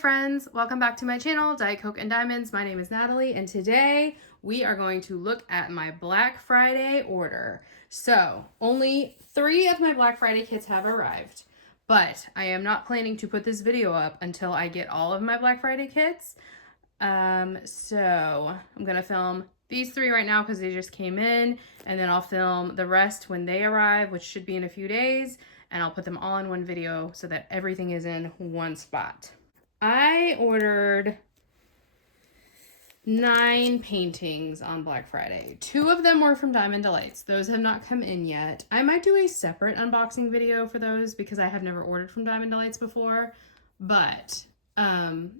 friends, welcome back to my channel, Diet Coke and Diamonds. My name is Natalie, and today we are going to look at my Black Friday order. So, only 3 of my Black Friday kits have arrived, but I am not planning to put this video up until I get all of my Black Friday kits. So I'm gonna film these 3 right now because they just came in, and then I'll film the rest when they arrive, which should be in a few days, and I'll put them all in one video so that everything is in one spot. I ordered 9 paintings on Black Friday. 2 of them were from Diamond Delights. Those have not come in yet. I might do a separate unboxing video for those because I have never ordered from Diamond Delights before, but I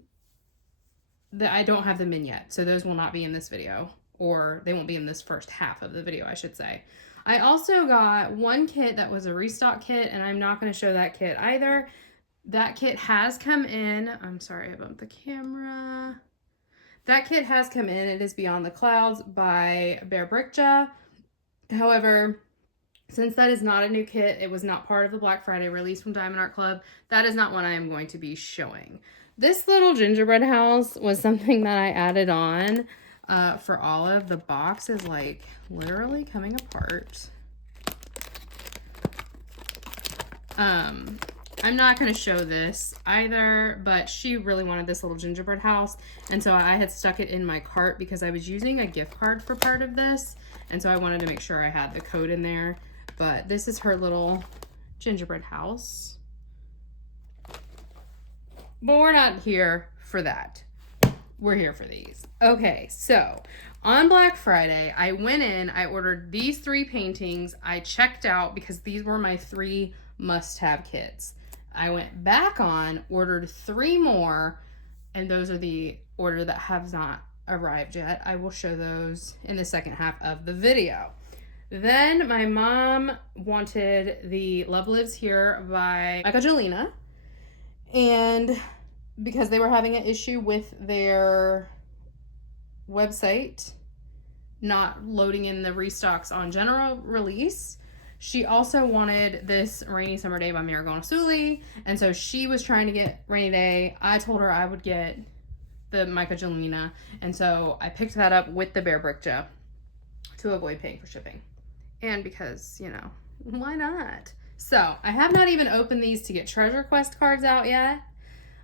don't have them in yet, so those will not be in this video, or they won't be in this first half of the video, I should say. I also got one kit that was a restock kit, and I'm not going to show that kit either. That kit has come in. I'm sorry, I bumped the camera. That kit has come in. It is Beyond the Clouds by Bear Brickja. However, since that is not a new kit, it was not part of the Black Friday release from Diamond Art Club, that is not one I am going to be showing. This little gingerbread house was something that I added on for Olive. The box is like literally coming apart. I'm not going to show this either, but she really wanted this little gingerbread house, and so I had stuck it in my cart because I was using a gift card for part of this, and so I wanted to make sure I had the code in there. But this is her little gingerbread house. But we're not here for that. We're here for these. Okay, so on Black Friday, I went in, I ordered these 3 paintings. I checked out because these were my 3 must-have kits. I went back on, ordered 3 more, and those are the order that have not arrived yet. I will show those in the second half of the video. Then my mom wanted the Love Lives Here by Neco, and because they were having an issue with their website not loading in the restocks on general release, she also wanted this Rainy Summer Day by Marigona Suli, and so she was trying to get Rainy Day. I told her I would get the Mica Gelina, and so I picked that up with the Bear Brickja to avoid paying for shipping. And because, you know, why not? So I have not even opened these to get Treasure Quest cards out yet.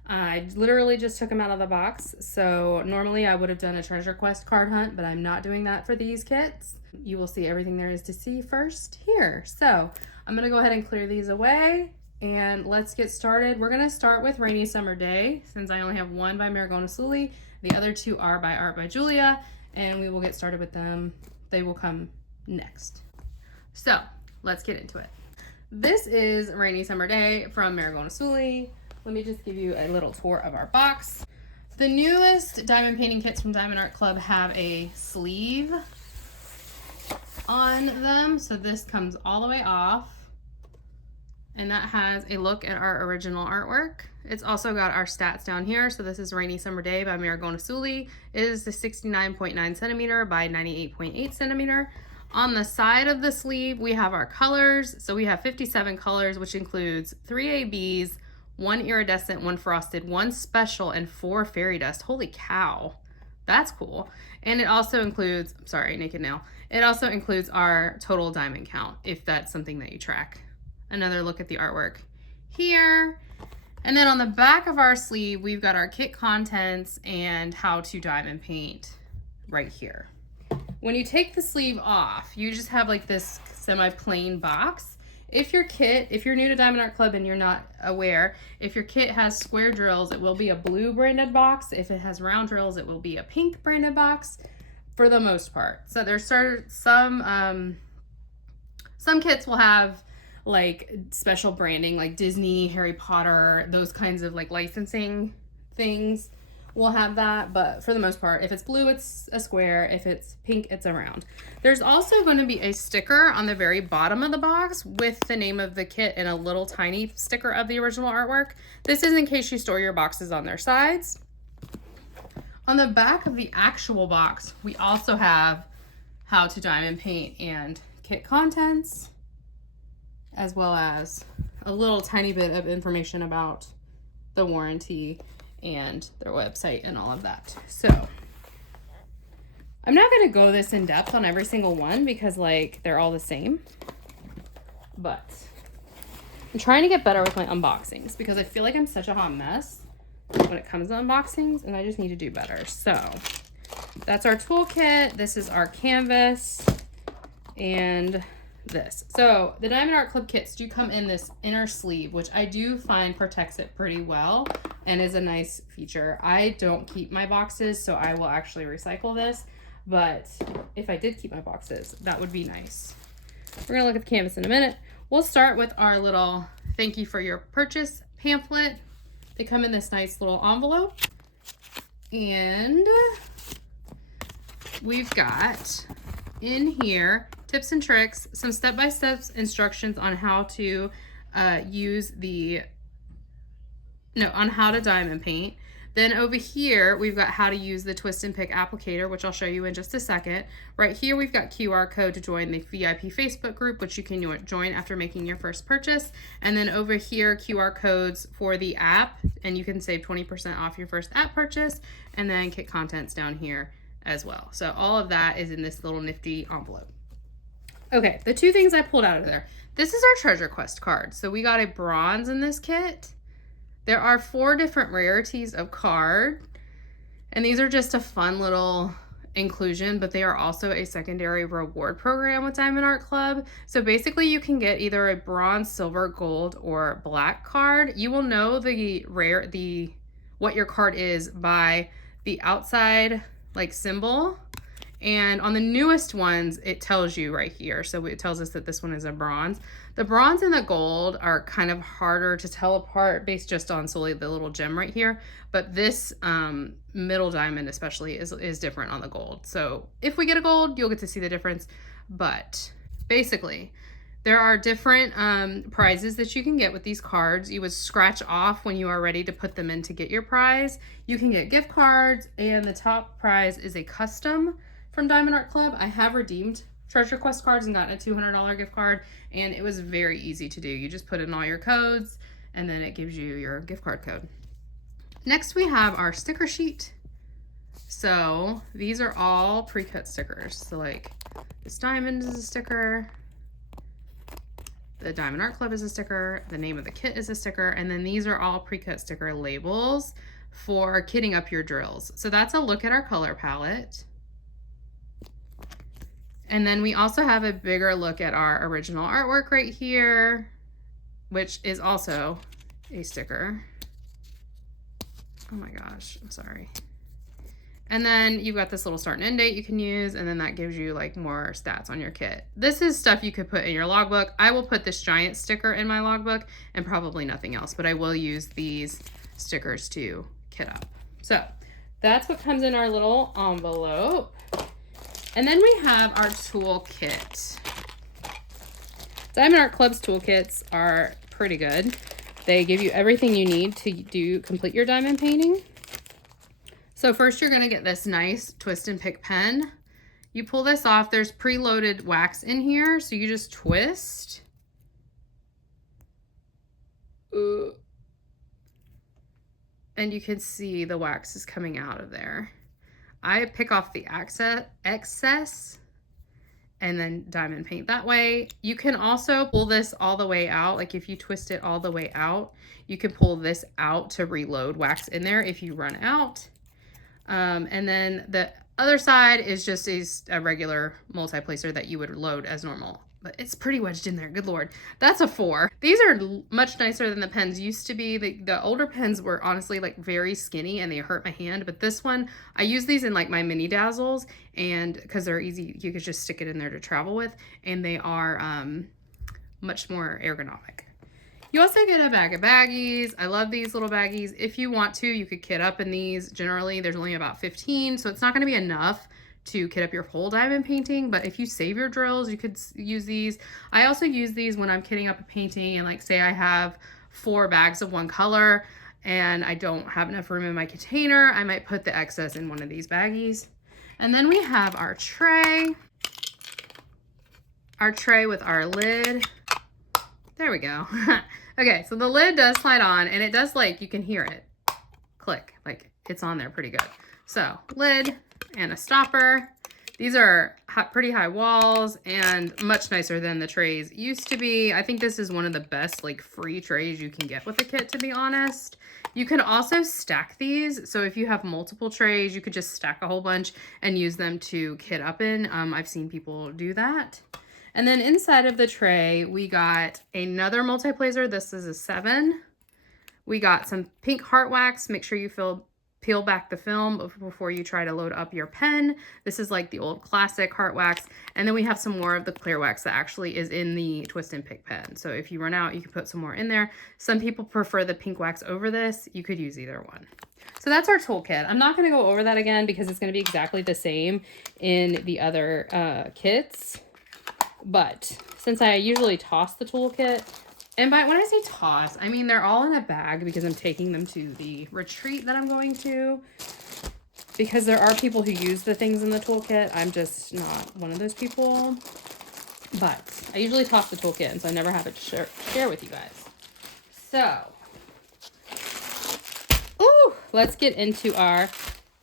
I literally just took them out of the box. So normally I would have done a Treasure Quest card hunt, but I'm not doing that for these kits. You will see everything there is to see first here. So I'm going to go ahead and clear these away, and let's get started. We're going to start with Rainy Summer Day, since I only have 1 by Marigona Suli. The other 2 are by Art by Julia, and we will get started with them. They will come next. So let's get into it. This is Rainy Summer Day from Marigona Suli. Let me just give you a little tour of our box. The newest diamond painting kits from Diamond Art Club have a sleeve on them. So this comes all the way off, and that has a look at our original artwork. It's also got our stats down here. So this is Rainy Summer Day by Marigona Suli. It is the 69.9 centimeter by 98.8 centimeter. On the side of the sleeve, we have our colors. So we have 57 colors, which includes 3 ABs, 1 iridescent, 1 frosted, 1 special, and 4 fairy dust. Holy cow, that's cool. And it also includes, sorry, Naked Nail. It also includes our total diamond count, if that's something that you track. Another look at the artwork here. And then on the back of our sleeve, we've got our kit contents and how to diamond paint right here. When you take the sleeve off, you just have like this semi-plain box. If you're new to Diamond Art Club and you're not aware, if your kit has square drills, it will be a blue branded box. If it has round drills, it will be a pink branded box for the most part. So there's some kits will have like special branding, like Disney, Harry Potter, those kinds of like licensing things will have that, but for the most part, if it's blue, it's a square. If it's pink, it's a round. There's also going to be a sticker on the very bottom of the box with the name of the kit and a little tiny sticker of the original artwork. This is in case you store your boxes on their sides. On the back of the actual box, we also have how to diamond paint and kit contents, as well as a little tiny bit of information about the warranty and their website and all of that. So I'm not going to go this in depth on every single one because like they're all the same, but I'm trying to get better with my unboxings because I feel like I'm such a hot mess when it comes to unboxings and I just need to do better. So that's our toolkit. This is our canvas and this. So the Diamond Art Club kits do come in this inner sleeve, which I do find protects it pretty well and is a nice feature. I don't keep my boxes, so I will actually recycle this, but if I did keep my boxes, that would be nice. We're gonna look at the canvas in a minute. We'll start with our little thank you for your purchase pamphlet. They come in this nice little envelope, and we've got in here tips and tricks, some step-by-step instructions on how to on how to diamond paint. Then over here, we've got how to use the twist and pick applicator, which I'll show you in just a second. Right here, we've got QR code to join the VIP Facebook group, which you can join after making your first purchase. And then over here, QR codes for the app, and you can save 20% off your first app purchase, and then kit contents down here as well. So all of that is in this little nifty envelope. Okay, the two things I pulled out of there. This is our treasure quest card. So we got a bronze in this kit. There are 4 different rarities of card, and these are just a fun little inclusion, but they are also a secondary reward program with Diamond Art Club. So basically you can get either a bronze, silver, gold, or black card. You will know what your card is by the outside like symbol. And on the newest ones, it tells you right here. So it tells us that this one is a bronze. The bronze and the gold are kind of harder to tell apart based just on solely the little gem right here. But this middle diamond especially is different on the gold. So if we get a gold, you'll get to see the difference. But basically, there are different prizes that you can get with these cards. You would scratch off when you are ready to put them in to get your prize. You can get gift cards, and the top prize is a custom from Diamond Art Club. I have redeemed treasure quest cards and gotten a $200 gift card, and it was very easy to do. You just put in all your codes and then it gives you your gift card code. Next we have our sticker sheet. So these are all pre-cut stickers. So like this diamond is a sticker, the Diamond Art Club is a sticker, the name of the kit is a sticker, and then these are all pre-cut sticker labels for kitting up your drills. So that's a look at our color palette. And then we also have a bigger look at our original artwork right here, which is also a sticker. Oh my gosh, I'm sorry. And then you've got this little start and end date you can use, and then that gives you like more stats on your kit. This is stuff you could put in your logbook. I will put this giant sticker in my logbook and probably nothing else, but I will use these stickers to kit up. So that's what comes in our little envelope. And then we have our toolkit. Diamond Art Club's toolkits are pretty good. They give you everything you need to complete your diamond painting. So first you're gonna get this nice twist and pick pen. You pull this off, there's preloaded wax in here, so you just twist. And you can see the wax is coming out of there. I pick off the excess and then diamond paint that way. You can also pull this all the way out. Like if you twist it all the way out, you can pull this out to reload wax in there if you run out. And then the other side is just a regular multi-placer that you would load as normal. But it's pretty wedged in there, good Lord. That's a 4. These are much nicer than the pens used to be. The older pens were honestly like very skinny and they hurt my hand. But this one, I use these in like my mini dazzles, and because they're easy, you could just stick it in there to travel with, and they are much more ergonomic. You also get a bag of baggies. I love these little baggies. If you want to, you could kit up in these. Generally, there's only about 15, so it's not gonna be enough to kit up your whole diamond painting, but if you save your drills, you could use these. I also use these when I'm kitting up a painting, and like say I have 4 bags of one color and I don't have enough room in my container, I might put the excess in one of these baggies. And then we have our tray with our lid. There we go. Okay, so the lid does slide on, and it does, like, you can hear it click, like it's on there pretty good. So lid and a stopper. These are pretty high walls and much nicer than the trays used to be. I think this is one of the best like free trays you can get with a kit, to be honest. You can also stack these. So if you have multiple trays, you could just stack a whole bunch and use them to kit up in. I've seen people do that. And then inside of the tray, we got another multi-placer. This is a 7. We got some pink heart wax. Make sure you peel back the film before you try to load up your pen. This is like the old classic heart wax. And then we have some more of the clear wax that actually is in the twist and pick pen. So if you run out, you can put some more in there. Some people prefer the pink wax over this. You could use either one. So that's our toolkit. I'm not going to go over that again because it's going to be exactly the same in the other kits. But since I usually toss the toolkit, and when I say toss, I mean they're all in a bag because I'm taking them to the retreat that I'm going to. Because there are people who use the things in the toolkit. I'm just not one of those people. But I usually toss the toolkit, and so I never have it to share with you guys. So, let's get into our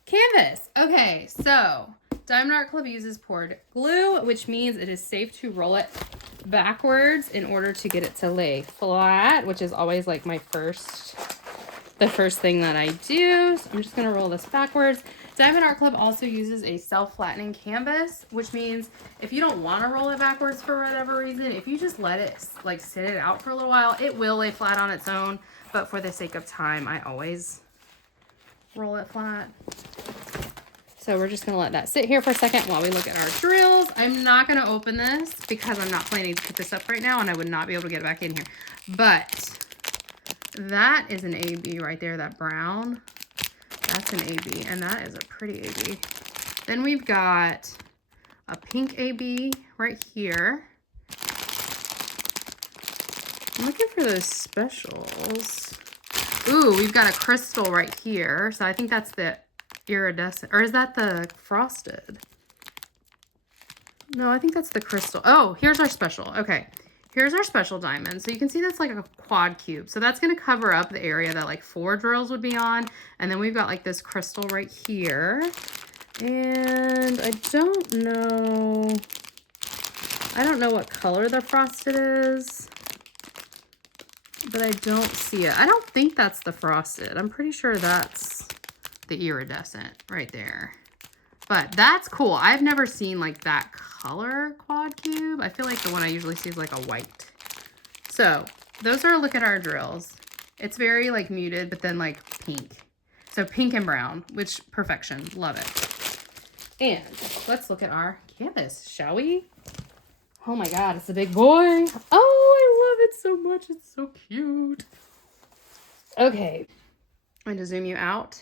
canvas. Okay, so Diamond Art Club uses poured glue, which means it is safe to roll it backwards in order to get it to lay flat, which is always like the first thing that I do. So I'm just gonna roll this backwards. Diamond Art Club also uses a self-flattening canvas, which means if you don't want to roll it backwards for whatever reason, if you just let it like sit it out for a little while, it will lay flat on its own. But for the sake of time, I always roll it flat. So we're just going to let that sit here for a second while we look at our drills. I'm not going to open this because I'm not planning to put this up right now and I would not be able to get it back in here. But that is an AB right there, that brown. That's an AB, and that is a pretty AB. Then we've got a pink AB right here. I'm looking for those specials. Ooh, we've got a crystal right here. So I think that's the iridescent, or is that the frosted? No, I think that's the crystal. Oh, here's our special. Okay, here's our special diamond. So you can see that's like a quad cube. So that's going to cover up the area that like 4 drills would be on. And then we've got like this crystal right here. And I don't know what color the frosted is, but I don't see it. I don't think that's the frosted. I'm pretty sure that's the iridescent right there. But that's cool. I've never seen like that color quad cube. I feel like the one I usually see is like a white. So those are a look at our drills. It's very like muted, but then like pink. So pink and brown, which perfection. Love it. And let's look at our canvas, shall we? Oh my God, it's a big boy. Oh, I love it so much. It's so cute. Okay, I'm going to zoom you out.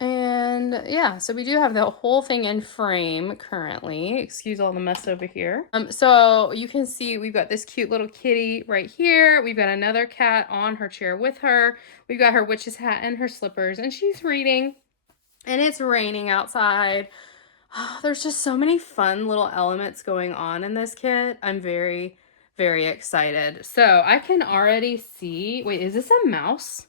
And yeah, so we do have the whole thing in frame currently. Excuse all the mess over here. So you can see we've got this cute little kitty right here. We've got another cat on her chair with her. We've got her witch's hat and her slippers, and she's reading. And it's raining outside. Oh, there's just so many fun little elements going on in this kit. I'm very, very excited. So I can already see, wait, is this a mouse?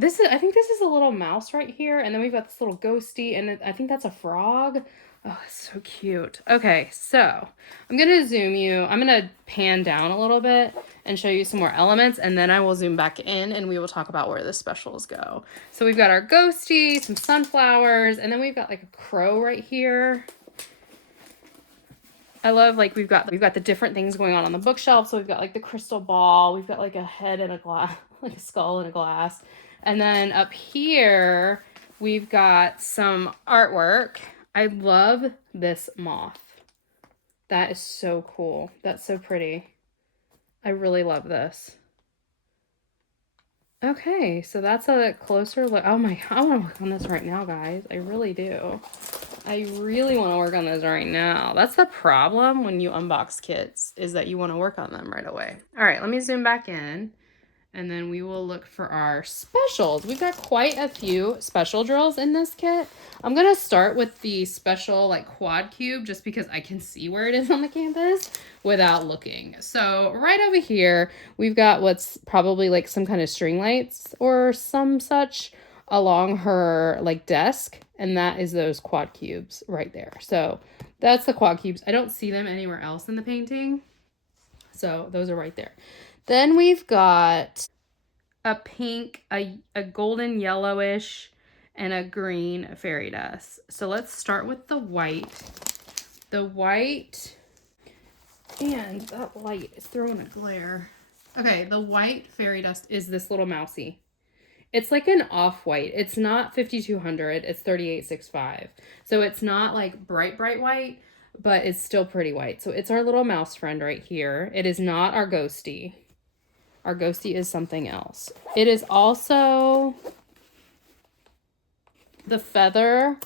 I think this is a little mouse right here. And then we've got this little ghosty, and I think that's a frog. Oh, it's so cute. Okay, so I'm going to zoom you. I'm going to pan down a little bit and show you some more elements, and then I will zoom back in and we will talk about where the specials go. So we've got our ghosty, some sunflowers, and then we've got like a crow right here. I love like we've got the different things going on the bookshelf. So we've got like the crystal ball, we've got like a head and a glass, like a skull and a glass. And then up here, we've got some artwork. I love this moth. That is so cool. That's so pretty. I really love this. Okay, so that's a closer look. Oh my God, I want to work on this right now, guys. I really do. I really want to work on this right now. That's the problem when you unbox kits, is that you want to work on them right away. All right, let me zoom back in. And then we will look for our specials. We've got quite a few special drills in this kit. I'm gonna start with the special like quad cube just because I can see where it is on the canvas without looking. So right over here, we've got what's probably like some kind of string lights or some such along her like desk. And that is those quad cubes right there. So that's the quad cubes. I don't see them anywhere else in the painting. So those are right there. Then we've got a pink, a golden yellowish, and a green fairy dust. So let's start with the white. The white, and that light is throwing a glare. Okay, the white fairy dust is this little mousy. It's like an off-white. It's not 5200, it's 3865. So it's not like bright, bright white, but it's still pretty white. So it's our little mouse friend right here. It is not our ghosty. Our ghosty is something else. It is also the feather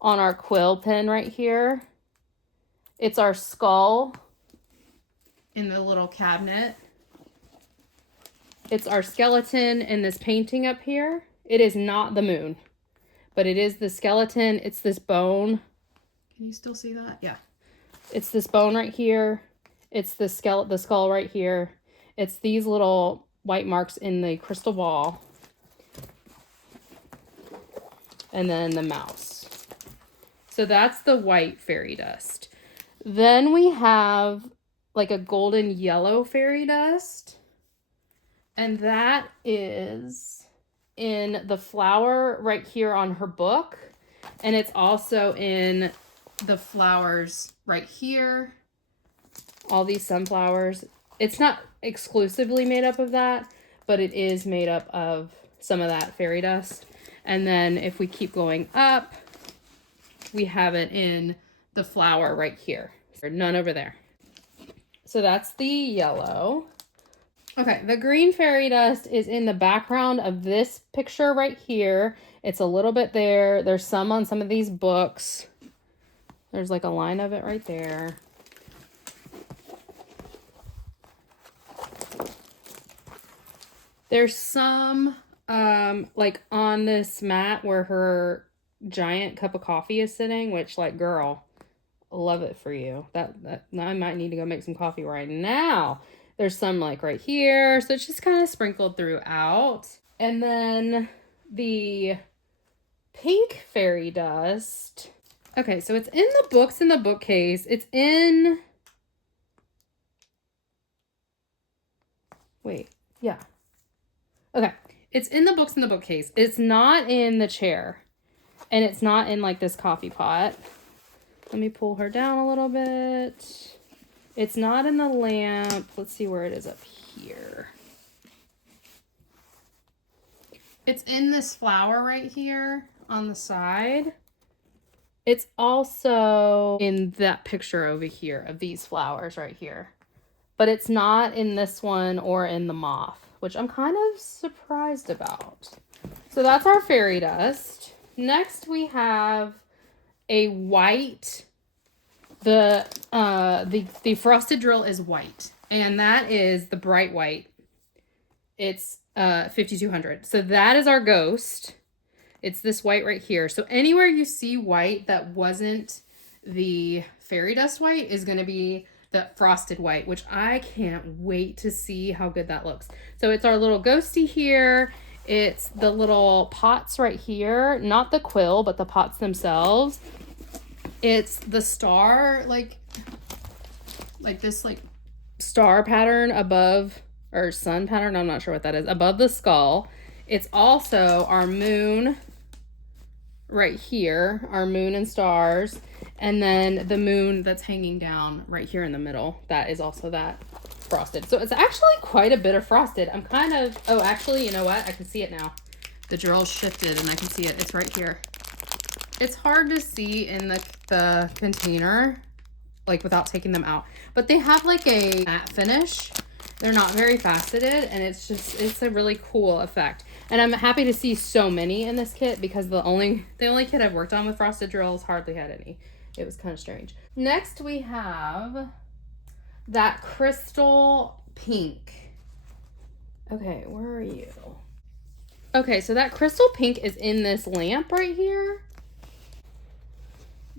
on our quill pen right here. It's our skull in the little cabinet. It's our skeleton in this painting up here. It is not the moon, but it is the skeleton. It's this bone. Can you still see that? Yeah. It's this bone right here. It's the skull right here. It's these little white marks in the crystal ball. And then the mouse. So that's the white fairy dust. Then we have like a golden yellow fairy dust. And that is in the flower right here on her book. And it's also in the flowers right here. All these sunflowers. It's not exclusively made up of that, but it is made up of some of that fairy dust. And then if we keep going up, we have it in the flower right here. None over there. So that's the yellow. Okay, the green fairy dust is in the background of this picture right here. It's a little bit there. There's some on some of these books. There's like a line of it right there. There's some like on this mat where her giant cup of coffee is sitting, which like, girl, love it for you. That I might need to go make some coffee right now. There's some like right here. So it's just kind of sprinkled throughout. And then the pink fairy dust. Okay, so it's in the books in the bookcase. It's in... Wait, yeah. Okay, it's in the books in the bookcase. It's not in the chair. And it's not in like this coffee pot. Let me pull her down a little bit. It's not in the lamp. Let's see where it is up here. It's in this flower right here on the side. It's also in that picture over here of these flowers right here. But it's not in this one or in the moth, which I'm kind of surprised about. So that's our fairy dust. Next we have a white. The frosted drill is white, and that is the bright white. It's 5200. So that is our ghost. It's this white right here. So anywhere you see white that wasn't the fairy dust white is going to be the frosted white, which I can't wait to see how good that looks. So it's our little ghosty here. It's the little pots right here, not the quill, but the pots themselves. It's the star, like this like star pattern above, or sun pattern, I'm not sure what that is, above the skull. It's also our moon right here, our moon and stars, and then the moon that's hanging down right here in the middle. That is also that frosted. So it's actually quite a bit of frosted. I'm kind of, oh, actually, you know what? I can see it now. The drill shifted and I can see it. It's right here. It's hard to see in the container, like without taking them out, but they have like a matte finish. They're not very faceted, and it's a really cool effect. And I'm happy to see so many in this kit because the only kit I've worked on with frosted drills hardly had any. It was kind of strange. Next we have that crystal pink. Okay, where are you? Okay, so that crystal pink is in this lamp right here.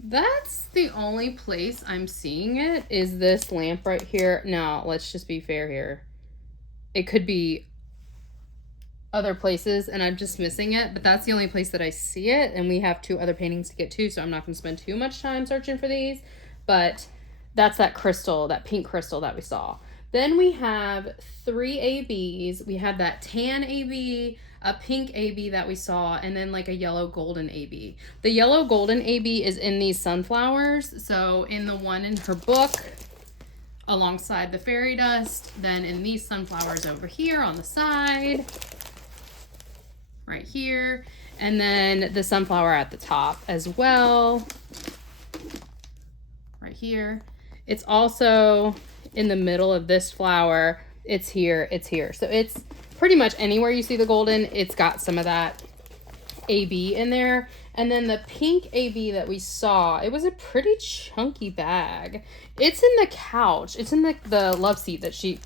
That's the only place I'm seeing it, is this lamp right here. Now, let's just be fair here. It could be other places and I'm just missing it, but that's the only place that I see it, and we have 2 other paintings to get to, so I'm not going to spend too much time searching for these, but that's that crystal, that pink crystal that we saw. Then we have 3 ABs. We have that tan AB, a pink AB that we saw, and then like a yellow golden AB. The yellow golden AB is in these sunflowers, so in the one in her book alongside the fairy dust, then in these sunflowers over here on the side, right here, and then the sunflower at the top as well, right here. It's also in the middle of this flower. It's here, it's here. So it's pretty much anywhere you see the golden, it's got some of that AB in there. And then the pink AB that we saw, it was a pretty chunky bag. It's in the couch. It's in the love seat that she,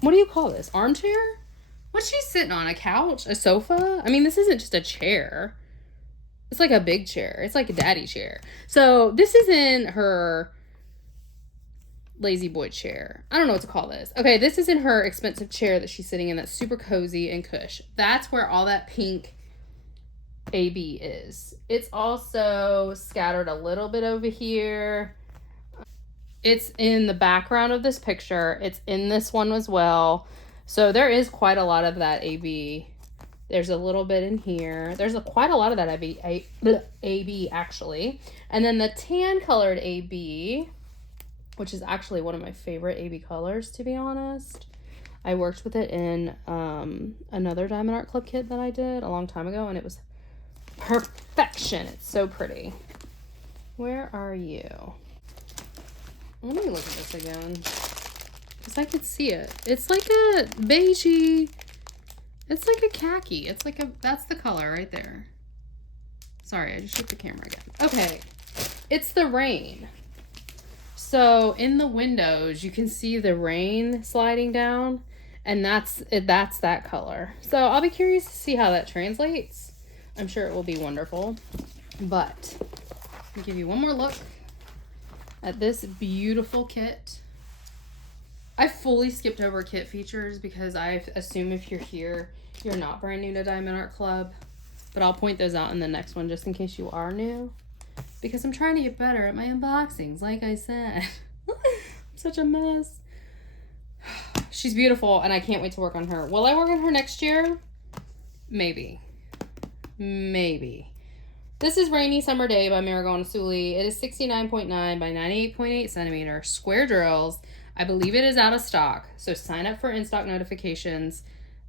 what do you call this? Armchair? What's she sitting on? A couch? A sofa? I mean, this isn't just a chair. It's like a big chair. It's like a daddy chair. So this is in her lazy boy chair. I don't know what to call this. Okay, this is in her expensive chair that she's sitting in that's super cozy and cush. That's where all that pink AB is. It's also scattered a little bit over here. It's in the background of this picture. It's in this one as well. So there is quite a lot of that AB. There's a little bit in here. There's quite a lot of that AB actually. And then the tan colored AB, which is actually one of my favorite AB colors, to be honest. I worked with it in another Diamond Art Club kit that I did a long time ago, and it was perfection. It's so pretty. Where are you? Let me look at this again, because I could see it. It's like a beigey, it's like a khaki. It's like that's the color right there. Sorry, I just shook the camera again. Okay, it's the rain. So in the windows, you can see the rain sliding down, and that's that color. So I'll be curious to see how that translates. I'm sure it will be wonderful. But let me give you one more look at this beautiful kit. I fully skipped over kit features because I assume if you're here, you're not brand new to Diamond Art Club. But I'll point those out in the next one just in case you are new. Because I'm trying to get better at my unboxings, like I said. I'm such a mess. She's beautiful, and I can't wait to work on her. Will I work on her next year? Maybe. Maybe. This is Rainy Summer Day by Marigold Suli. It is 69.9 by 98.8 centimeter square drills. I believe it is out of stock, so sign up for in-stock notifications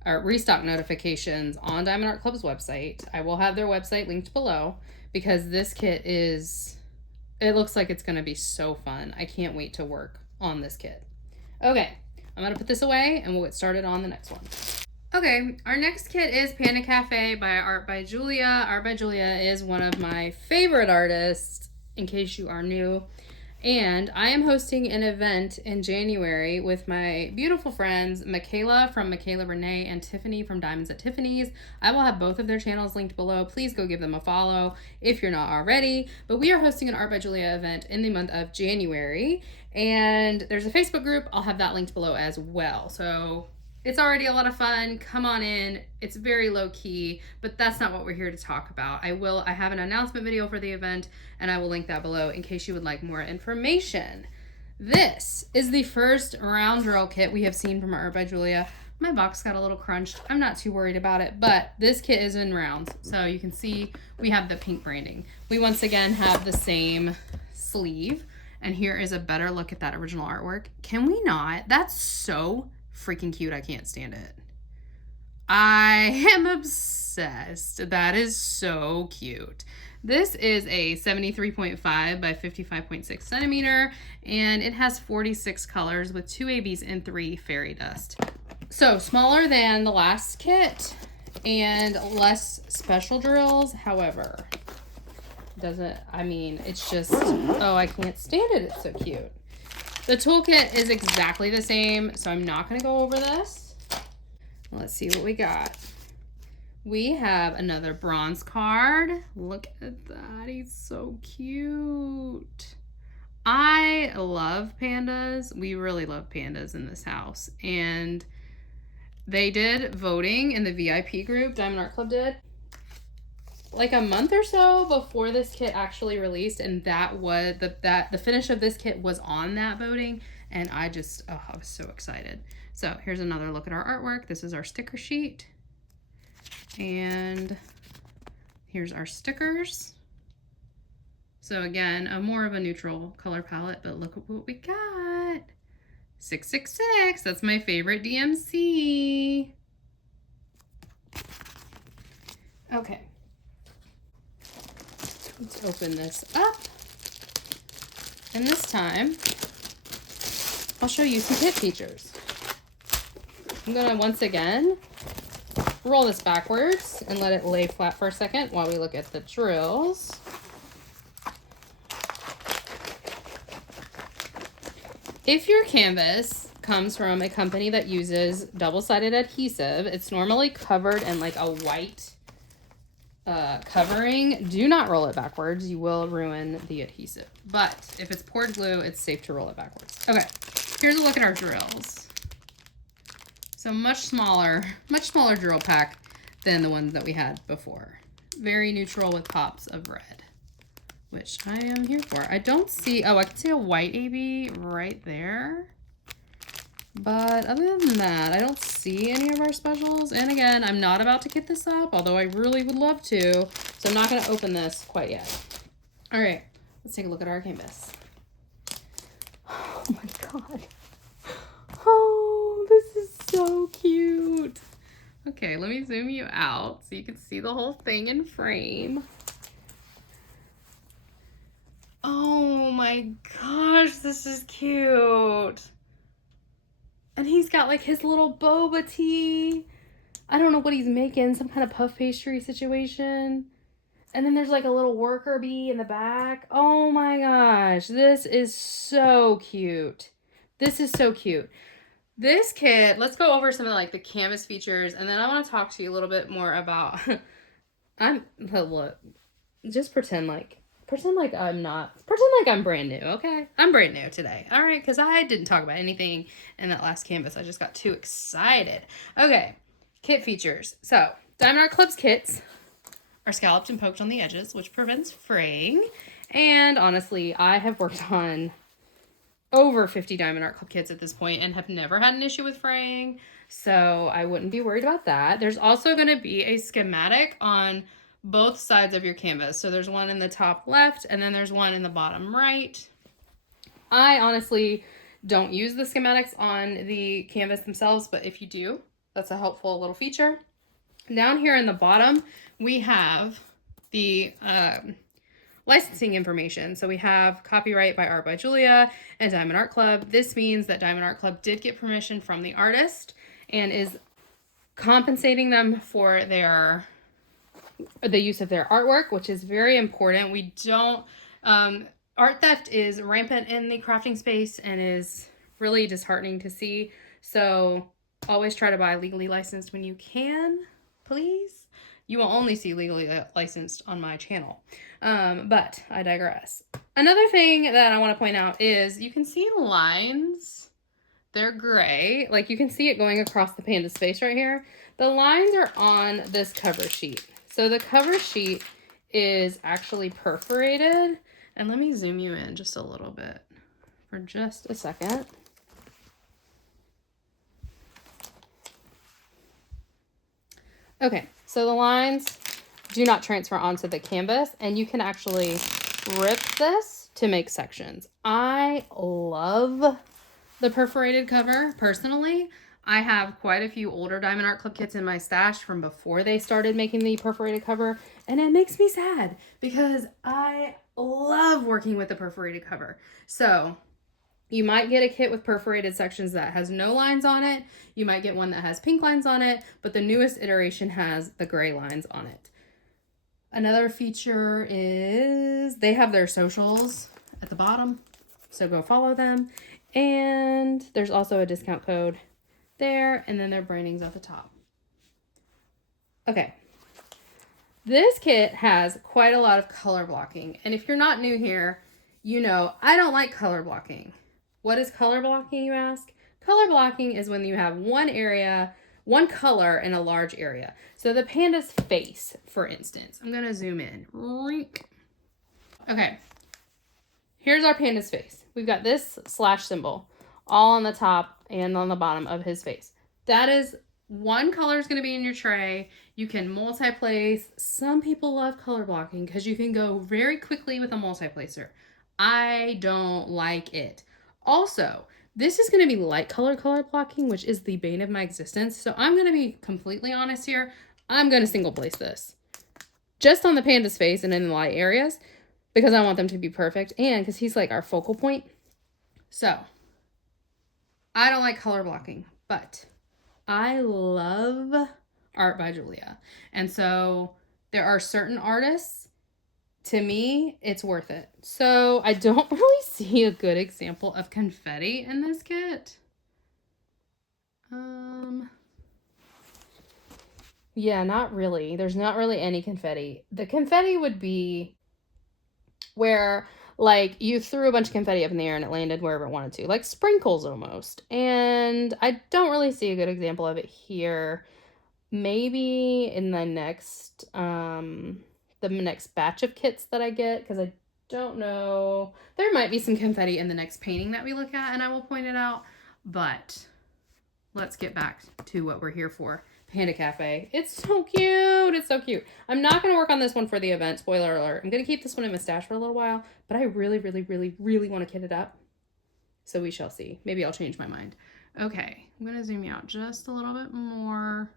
or restock notifications on Diamond Art Club's website. I will have their website linked below, because this kit is, it looks like it's going to be so fun. I can't wait to work on this kit. Okay, I'm going to put this away and we'll get started on the next one. Okay, our next kit is Panda Cafe by Art by Julia. Art by Julia is one of my favorite artists, in case you are new. And I am hosting an event in January with my beautiful friends, Michaela from Michaela Renee and Tiffany from Diamonds at Tiffany's. I will have both of their channels linked below. Please go give them a follow if you're not already. But we are hosting an Art by Julia event in the month of January. And there's a Facebook group. I'll have that linked below as well. So it's already a lot of fun. Come on in. It's very low key, but that's not what we're here to talk about. I have an announcement video for the event, and I will link that below in case you would like more information. This is the first round drill kit we have seen from Art by Julia. My box got a little crunched. I'm not too worried about it, but this kit is in rounds. So you can see we have the pink branding. We once again have the same sleeve, and here is a better look at that original artwork. Can we not? That's so freaking cute. I can't stand it. I am obsessed. That is so cute. This is a 73.5 by 55.6 centimeter, and it has 46 colors with 2 ABs and 3 fairy dust. So smaller than the last kit and less special drills. However, it's just, oh, I can't stand it. It's so cute. The toolkit is exactly the same, so I'm not going to go over this. Let's see what we got. We have another bronze card. Look at that. He's so cute. I love pandas. We really love pandas in this house. And they did voting in the VIP group, Diamond Art Club did, like a month or so before this kit actually released. And that was the finish of this kit was on that voting. And I was so excited. So here's another look at our artwork. This is our sticker sheet. And here's our stickers. So again, more of a neutral color palette, but look at what we got. 666, that's my favorite DMC. Okay. Let's open this up. And this time, I'll show you some kit features. I'm gonna once again roll this backwards and let it lay flat for a second while we look at the drills. If your canvas comes from a company that uses double-sided adhesive, it's normally covered in like a white covering. Do not roll it backwards. You will ruin the adhesive. But if it's poured glue, it's safe to roll it backwards. Okay, here's a look at our drills. So much smaller drill pack than the ones that we had before. Very neutral with pops of red, which I am here for. I don't see, I can see a white AB right there. But other than that, I don't see any of our specials. And again, I'm not about to kit this up, although I really would love to. So I'm not gonna open this quite yet. All right, let's take a look at our canvas. Oh my God. Oh, this is so cute. Okay, let me zoom you out so you can see the whole thing in frame. Oh my gosh, this is cute. And he's got like his little boba tea. I don't know what he's making, some kind of puff pastry situation. And then there's like a little worker bee in the back. Oh my gosh, this is so cute. This is so cute. This kit, let's go over some of like the canvas features, and then I want to talk to you a little bit more about just pretend like I'm brand new, okay? I'm brand new today, all right? Because I didn't talk about anything in that last canvas. I just got too excited. Okay, kit features. So, Diamond Art Club's kits are scalloped and poked on the edges, which prevents fraying. And honestly, I have worked on over 50 Diamond Art Club kits at this point and have never had an issue with fraying, so I wouldn't be worried about that. There's also going to be a schematic on both sides of your canvas. So there's one in the top left and then there's one in the bottom right. I honestly don't use the schematics on the canvas themselves, but if you do, that's a helpful little feature. Down here in the bottom, we have the licensing information. So we have copyright by Art by Julia and Diamond Art Club. This means that Diamond Art Club did get permission from the artist and is compensating them for the use of their artwork, which is very important. We don't, art theft is rampant in the crafting space and is really disheartening to see. So always try to buy legally licensed when you can, please. You will only see legally licensed on my channel. But I digress. Another thing that I want to point out is you can see lines. They're gray. Like you can see it going across the panda's face right here. The lines are on this cover sheet. So the cover sheet is actually perforated. And let me zoom you in just a little bit for just a second. Okay, so the lines do not transfer onto the canvas, and you can actually rip this to make sections. I love the perforated cover, personally. I have quite a few older Diamond Art Club kits in my stash from before they started making the perforated cover, and it makes me sad because I love working with the perforated cover. So you might get a kit with perforated sections that has no lines on it. You might get one that has pink lines on it, but the newest iteration has the gray lines on it. Another feature is they have their socials at the bottom, so go follow them. And there's also a discount code there, and then their branding's at the top. Okay. This kit has quite a lot of color blocking. And if you're not new here, you know I don't like color blocking. What is color blocking, you ask? Color blocking is when you have one area, one color in a large area. So the panda's face, for instance. I'm going to zoom in. Okay. Here's our panda's face. We've got this slash symbol all on the top and on the bottom of his face. That is one color is going to be in your tray. You can multi-place. Some people love color blocking because you can go very quickly with a multi-placer. I don't like it. Also, this is going to be light color blocking, which is the bane of my existence. So I'm going to be completely honest here. I'm going to single place this just on the panda's face and in the light areas because I want them to be perfect and because he's like our focal point. So I don't like color blocking, but I love art by Julia. And so there are certain artists, to me, it's worth it. So I don't really see a good example of confetti in this kit. Yeah, not really. There's not really any confetti. The confetti would be where like you threw a bunch of confetti up in the air and it landed wherever it wanted to, like sprinkles almost. And I don't really see a good example of it here. Maybe in the next batch of kits that I get, because I don't know. There might be some confetti in the next painting that we look at and I will point it out. But let's get back to what we're here for. Panda Cafe. It's so cute. It's so cute. I'm not going to work on this one for the event. Spoiler alert. I'm going to keep this one in my stash for a little while, but I really, really, really, really want to kit it up. So we shall see. Maybe I'll change my mind. Okay. I'm going to zoom you out just a little bit more.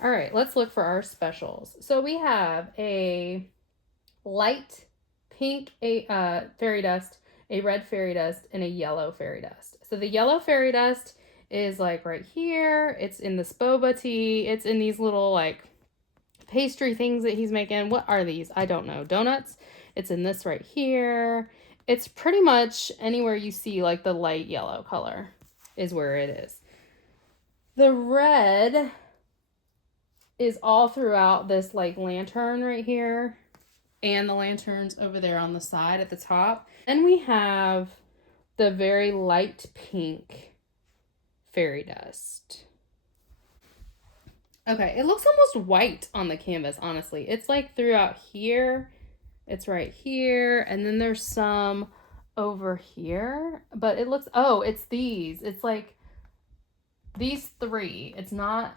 All right. Let's look for our specials. So we have a light pink fairy dust, a red fairy dust, and a yellow fairy dust. So the yellow fairy dust is like right here. It's in this boba tea. It's in these little like pastry things that he's making. What are these? I don't know. Donuts. It's in this right here. It's pretty much anywhere you see like the light yellow color is where it is. The red is all throughout this like lantern right here and the lanterns over there on the side at the top. Then we have the very light pink fairy dust. Okay, it looks almost white on the canvas, honestly. It's like throughout here. It's right here. And then there's some over here. But it looks, oh, it's these. It's like these three. It's not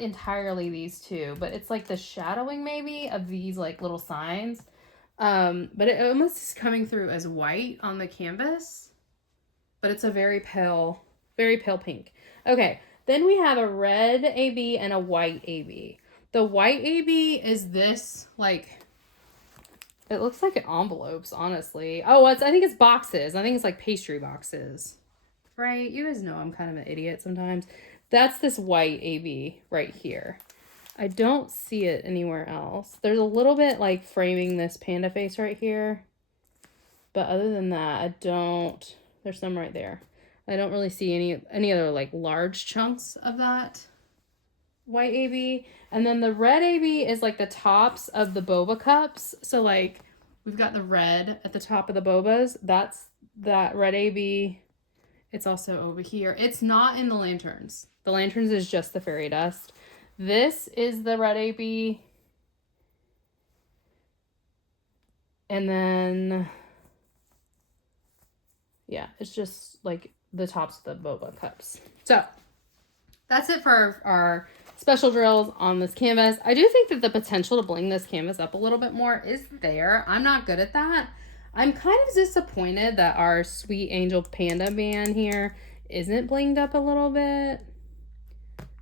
entirely these two, but it's like the shadowing maybe of these like little signs. But it almost is coming through as white on the canvas. But it's a very pale pink. Okay, then we have a red AB and a white AB. The white AB is this, like, it looks like envelopes, honestly. Oh, I think it's boxes. I think it's like pastry boxes. Right? You guys know I'm kind of an idiot sometimes. That's this white AB right here. I don't see it anywhere else. There's a little bit like framing this panda face right here. But other than that, I don't. There's some right there. I don't really see any other like large chunks of that white AB. And then the red AB is like the tops of the boba cups. So like we've got the red at the top of the bobas. That's that red AB. It's also over here. It's not in the lanterns. The lanterns is just the fairy dust. This is the red AB. And then, yeah, it's just like the tops of the boba cups. So that's it for our special drills on this canvas. I do think that the potential to bling this canvas up a little bit more is there. I'm not good at that. I'm kind of disappointed that our Sweet Angel Panda man here isn't blinged up a little bit.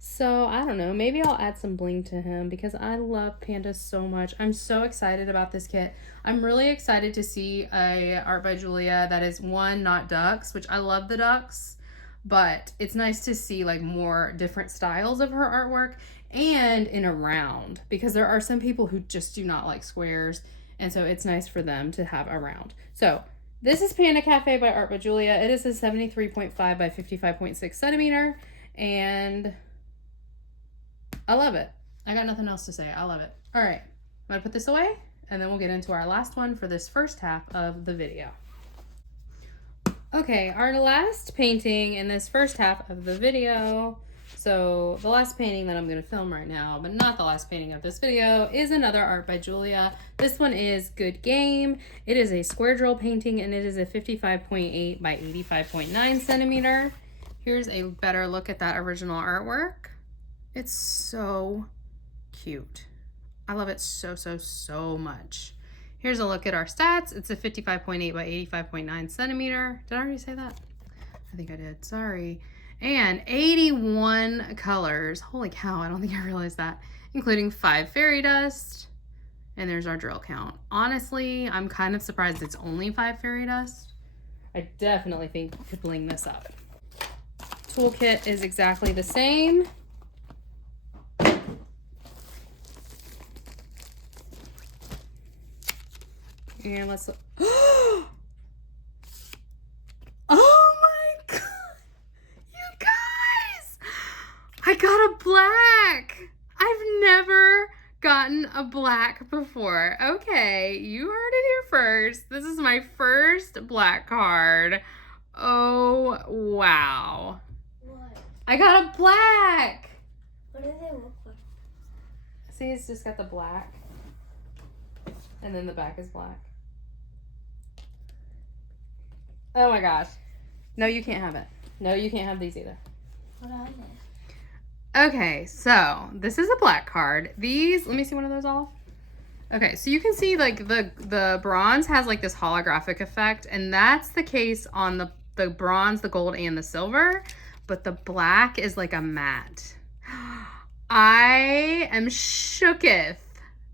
So I don't know, maybe I'll add some bling to him because I love pandas so much. I'm so excited about this kit. I'm really excited to see a art by Julia that is one, not ducks, which I love the ducks, but it's nice to see like more different styles of her artwork and in a round because there are some people who just do not like squares. And so it's nice for them to have a round. So this is Panda Cafe by Art by Julia. It is a 73.5 by 55.6 centimeter. And I love it. I got nothing else to say. I love it. All right, I'm gonna put this away and then we'll get into our last one for this first half of the video. Okay, our last painting in this first half of the video, so the last painting that I'm going to film right now, but not the last painting of this video, is another art by Julia. This one is Good Game. It is a square drill painting and it is a 55.8 by 85.9 centimeter. Here's a better look at that original artwork. It's so cute. I love it so, so, so much. Here's a look at our stats. It's a 55.8 by 85.9 centimeter. Did I already say that? I think I did. Sorry. And 81 colors. Holy cow, I don't think I realized that. Including 5 fairy dust. And there's our drill count. Honestly, I'm kind of surprised it's only 5 fairy dust. I definitely think we could bling this up. Toolkit is exactly the same. And let's look. Oh my god! You guys! I got a black! I've never gotten a black before. Okay, you heard it here first. This is my first black card. Oh, wow. What? I got a black! What do they look like? See, it's just got the black. And then the back is black. Oh my gosh. No, you can't have it. No, you can't have these either. What are they? Okay, so this is a black card. These, let me see one of those off. Okay, so you can see like the bronze has like this holographic effect, and that's the case on the bronze, the gold, and the silver, but the black is like a matte. I am shooketh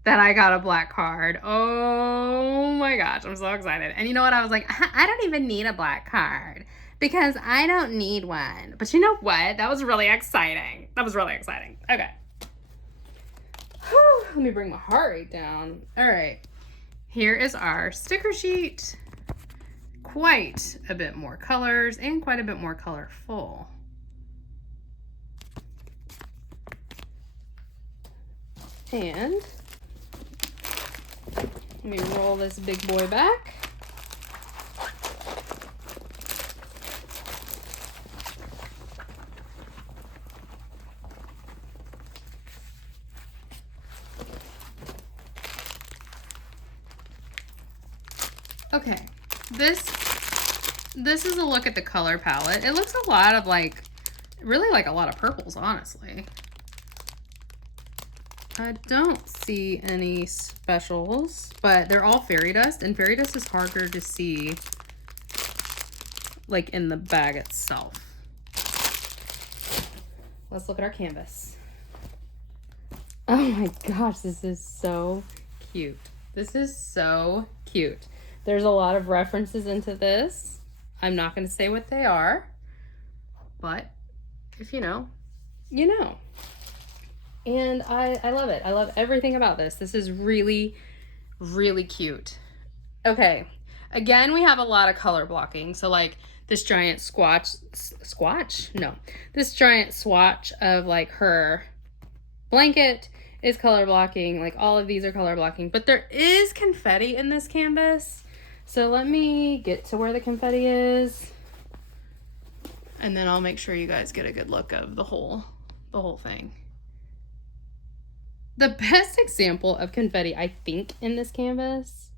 that I got a black card. Oh my gosh, I'm so excited. And you know what? I was like, I don't even need a black card because I don't need one. But you know what? That was really exciting. That was really exciting. Okay. Whew, let me bring my heart rate down. All right. Here is our sticker sheet. Quite a bit more colors and quite a bit more colorful. And let me roll this big boy back. Okay, this is a look at the color palette. It looks a lot of like, really like a lot of purples, honestly. I don't see any specials, but they're all fairy dust, and fairy dust is harder to see like in the bag itself. Let's look at our canvas. Oh my gosh, this is so cute. This is so cute. There's a lot of references into this. I'm not going to say what they are, but if you know, you know. And I love it. I love everything about this. This is really, really cute. Okay. Again, we have a lot of color blocking. So like this giant this giant swatch of like her blanket is color blocking. Like all of these are color blocking, but there is confetti in this canvas. So let me get to where the confetti is. And then I'll make sure you guys get a good look of the whole thing. The best example of confetti, I think, in this canvas,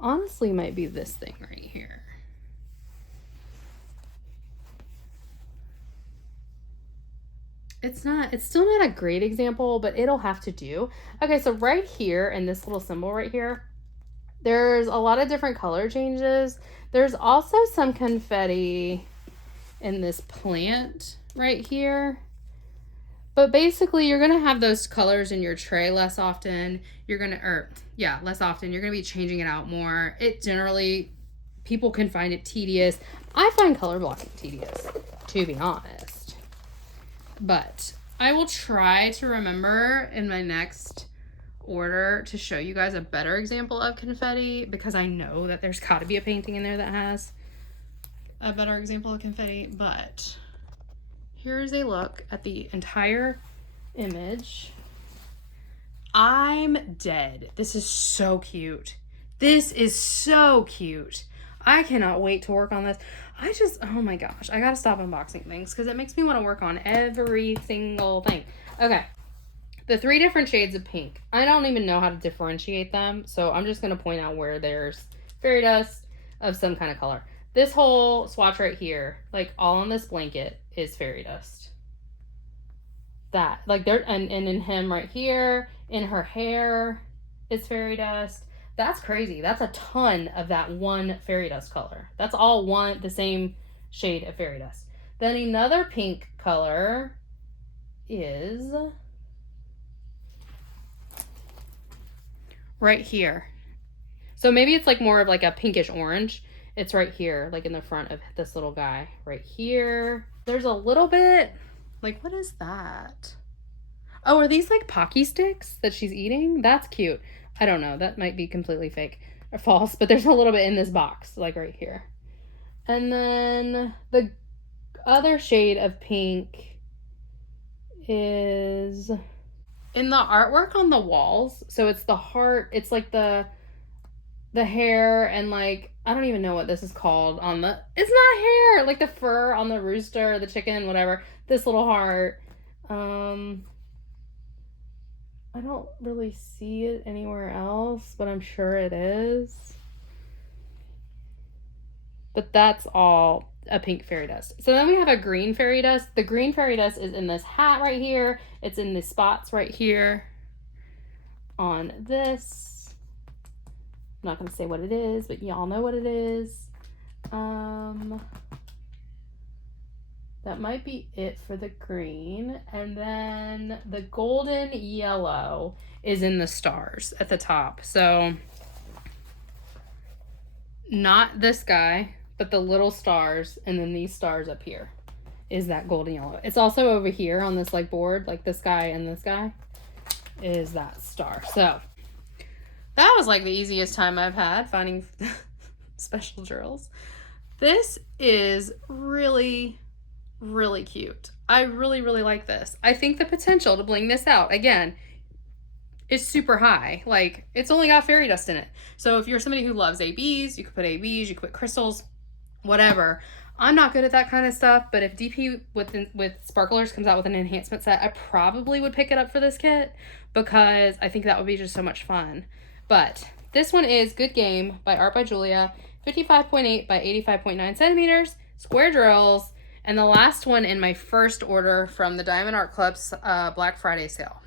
honestly, might be this thing right here. It's still not a great example, but it'll have to do. Okay, so right here in this little symbol right here, there's a lot of different color changes. There's also some confetti in this plant right here. But basically, you're going to have those colors in your tray less often. Less often. You're going to be changing it out more. It generally, people can find it tedious. I find color blocking tedious, to be honest. But I will try to remember in my next order to show you guys a better example of confetti, because I know that there's got to be a painting in there that has a better example of confetti. But here's a look at the entire image. I'm dead. This is so cute. This is so cute. I cannot wait to work on this. Oh my gosh, I gotta stop unboxing things because it makes me want to work on every single thing. Okay, the 3 different shades of pink. I don't even know how to differentiate them, so I'm just gonna point out where there's fairy dust of some kind of color. This whole swatch right here, like all on this blanket, is fairy dust. That, like there, and in him right here, in her hair, it's fairy dust. That's crazy. That's a ton of that one fairy dust color. That's all the same shade of fairy dust. Then another pink color is right here. So maybe it's like more of like a pinkish orange. It's right here, like in the front of this little guy right here. There's a little bit, like, what is that? Oh, are these like Pocky sticks that she's eating? That's cute. I don't know. That might be completely fake or false, but there's a little bit in this box, like right here. And then the other shade of pink is in the artwork on the walls. So it's the heart. It's like the hair and like, I don't even know what this is called on the, it's not hair, like the fur on the rooster, the chicken, whatever. This little heart. I don't really see it anywhere else, but I'm sure it is. But that's all a pink fairy dust. So then we have a green fairy dust. The green fairy dust is in this hat right here. It's in the spots right here on this. I'm not going to say what it is, but y'all know what it is. That might be it for the green. And then the golden yellow is in the stars at the top. So not this guy, but the little stars, and then these stars up here is that golden yellow. It's also over here on this like board, like this guy and this guy is that star. So that was like the easiest time I've had finding special drills. This is really cute. I really like this. I think the potential to bling this out, again, is super high. Like, it's only got fairy dust in it. So if you're somebody who loves ABs, you could put ABs, you could put crystals, whatever. I'm not good at that kind of stuff, but if DP with Sparklers comes out with an enhancement set, I probably would pick it up for this kit because I think that would be just so much fun. But this one is Good Game by Art by Julia, 55.8 by 85.9 centimeters, square drills, and the last one in my first order from the Diamond Art Club's Black Friday sale.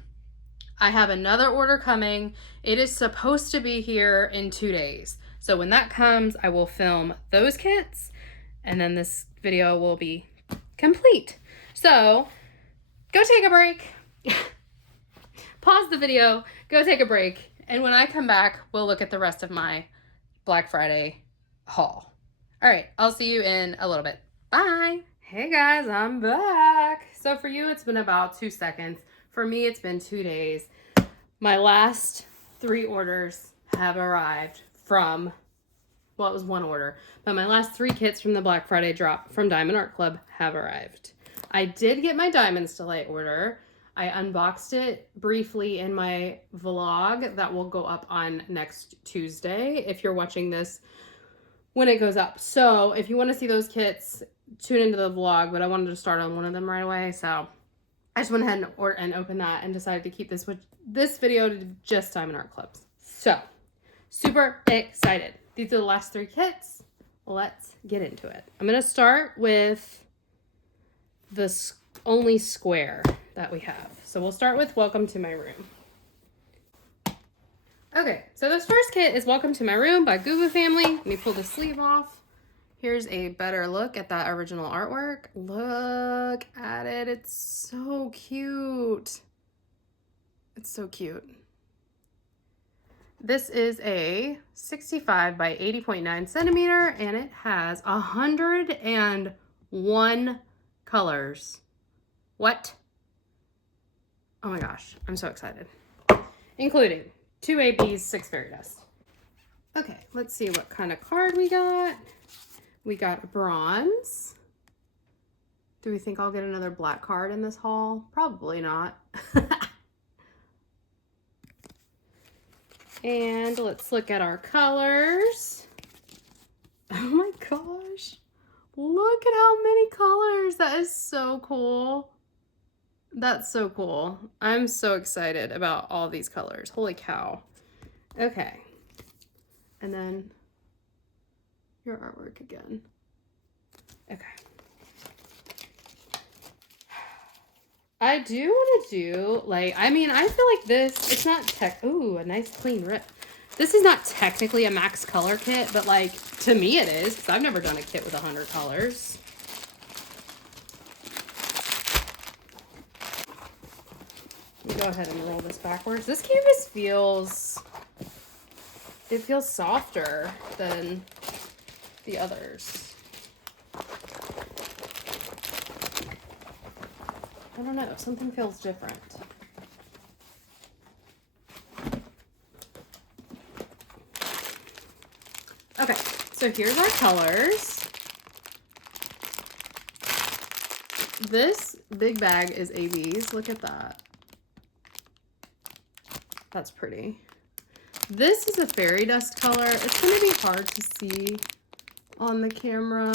I have another order coming. It is supposed to be here in 2 days. So when that comes, I will film those kits, and then this video will be complete. So go take a break. Pause the video, go take a break, and when I come back, we'll look at the rest of my Black Friday haul. All right, I'll see you in a little bit. Bye. Hey guys, I'm back. So for you, it's been about 2 seconds. For me, it's been 2 days. My last 3 orders have arrived from, well, it was 1 order, but my last 3 kits from the Black Friday drop from Diamond Art Club have arrived. I did get my Diamonds Delay order. I unboxed it briefly in my vlog that will go up on next Tuesday if you're watching this when it goes up. So if you want to see those kits, tune into the vlog, but I wanted to start on one of them right away. So I just went ahead and opened that and decided to keep this video to just Diamond Art Clubs. So super excited. These are the last 3 kits. Let's get into it. I'm going to start with the only square that we have. So we'll start with Welcome to My Room. Okay, so this first kit is Welcome to My Room by Goo Goo Family. Let me pull the sleeve off. Here's a better look at that original artwork. Look at it. It's so cute. It's so cute. This is a 65 by 80.9 centimeter, and it has 101 colors. What? Oh my gosh, I'm so excited. Including 2 ABs, 6 fairy dust. Okay, let's see what kind of card we got. We got a bronze. Do we think I'll get another black card in this haul? Probably not. And let's look at our colors. Oh my gosh. Look at how many colors. That is so cool. That's so cool. I'm so excited about all these colors. Holy cow. Okay. And then your artwork again. Okay. I do want to do, like, I mean, I feel like this, it's not ooh, a nice clean rip. This is not technically a max color kit, but like, to me it is, because I've never done a kit with 100 colors. Let me go ahead and roll this backwards. This canvas feels, it feels softer than the others. I don't know, something feels different. Okay, so here's our colors. This big bag is ABs. Look at that. That's pretty. This is a fairy dust color. It's going to be hard to see on the camera.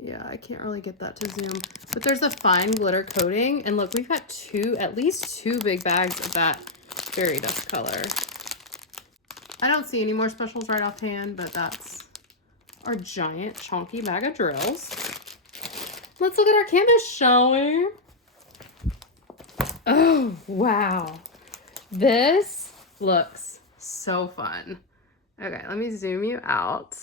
Yeah, I can't really get that to zoom. But there's a fine glitter coating. And look, we've got at least two big bags of that fairy dust color. I don't see any more specials right offhand, but that's our giant chunky bag of drills. Let's look at our canvas, shall we? Oh, wow. This looks so fun. Okay, let me zoom you out.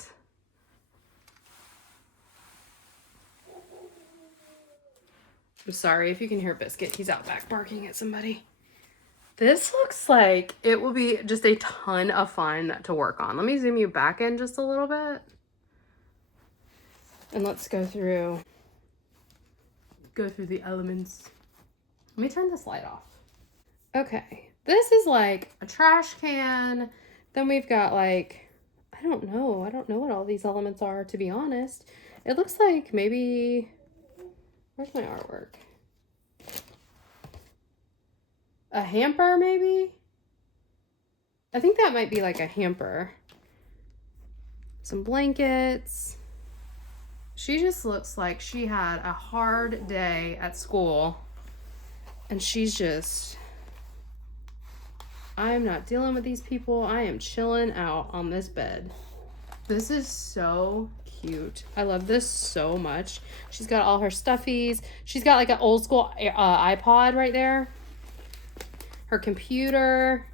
I'm sorry if you can hear Biscuit. He's out back barking at somebody. This looks like it will be just a ton of fun to work on. Let me zoom you back in just a little bit. And let's go through the elements. Let me turn this light off. Okay, this is like a trash can. Then we've got like, I don't know what all these elements are, to be honest. It looks like maybe, where's my artwork? A hamper, maybe? I think that might be like a hamper. Some blankets. She just looks like she had a hard day at school. And she's just, I'm not dealing with these people. I am chilling out on this bed. This is so cute. I love this so much. She's got all her stuffies. She's got like an old school iPod right there. Her computer.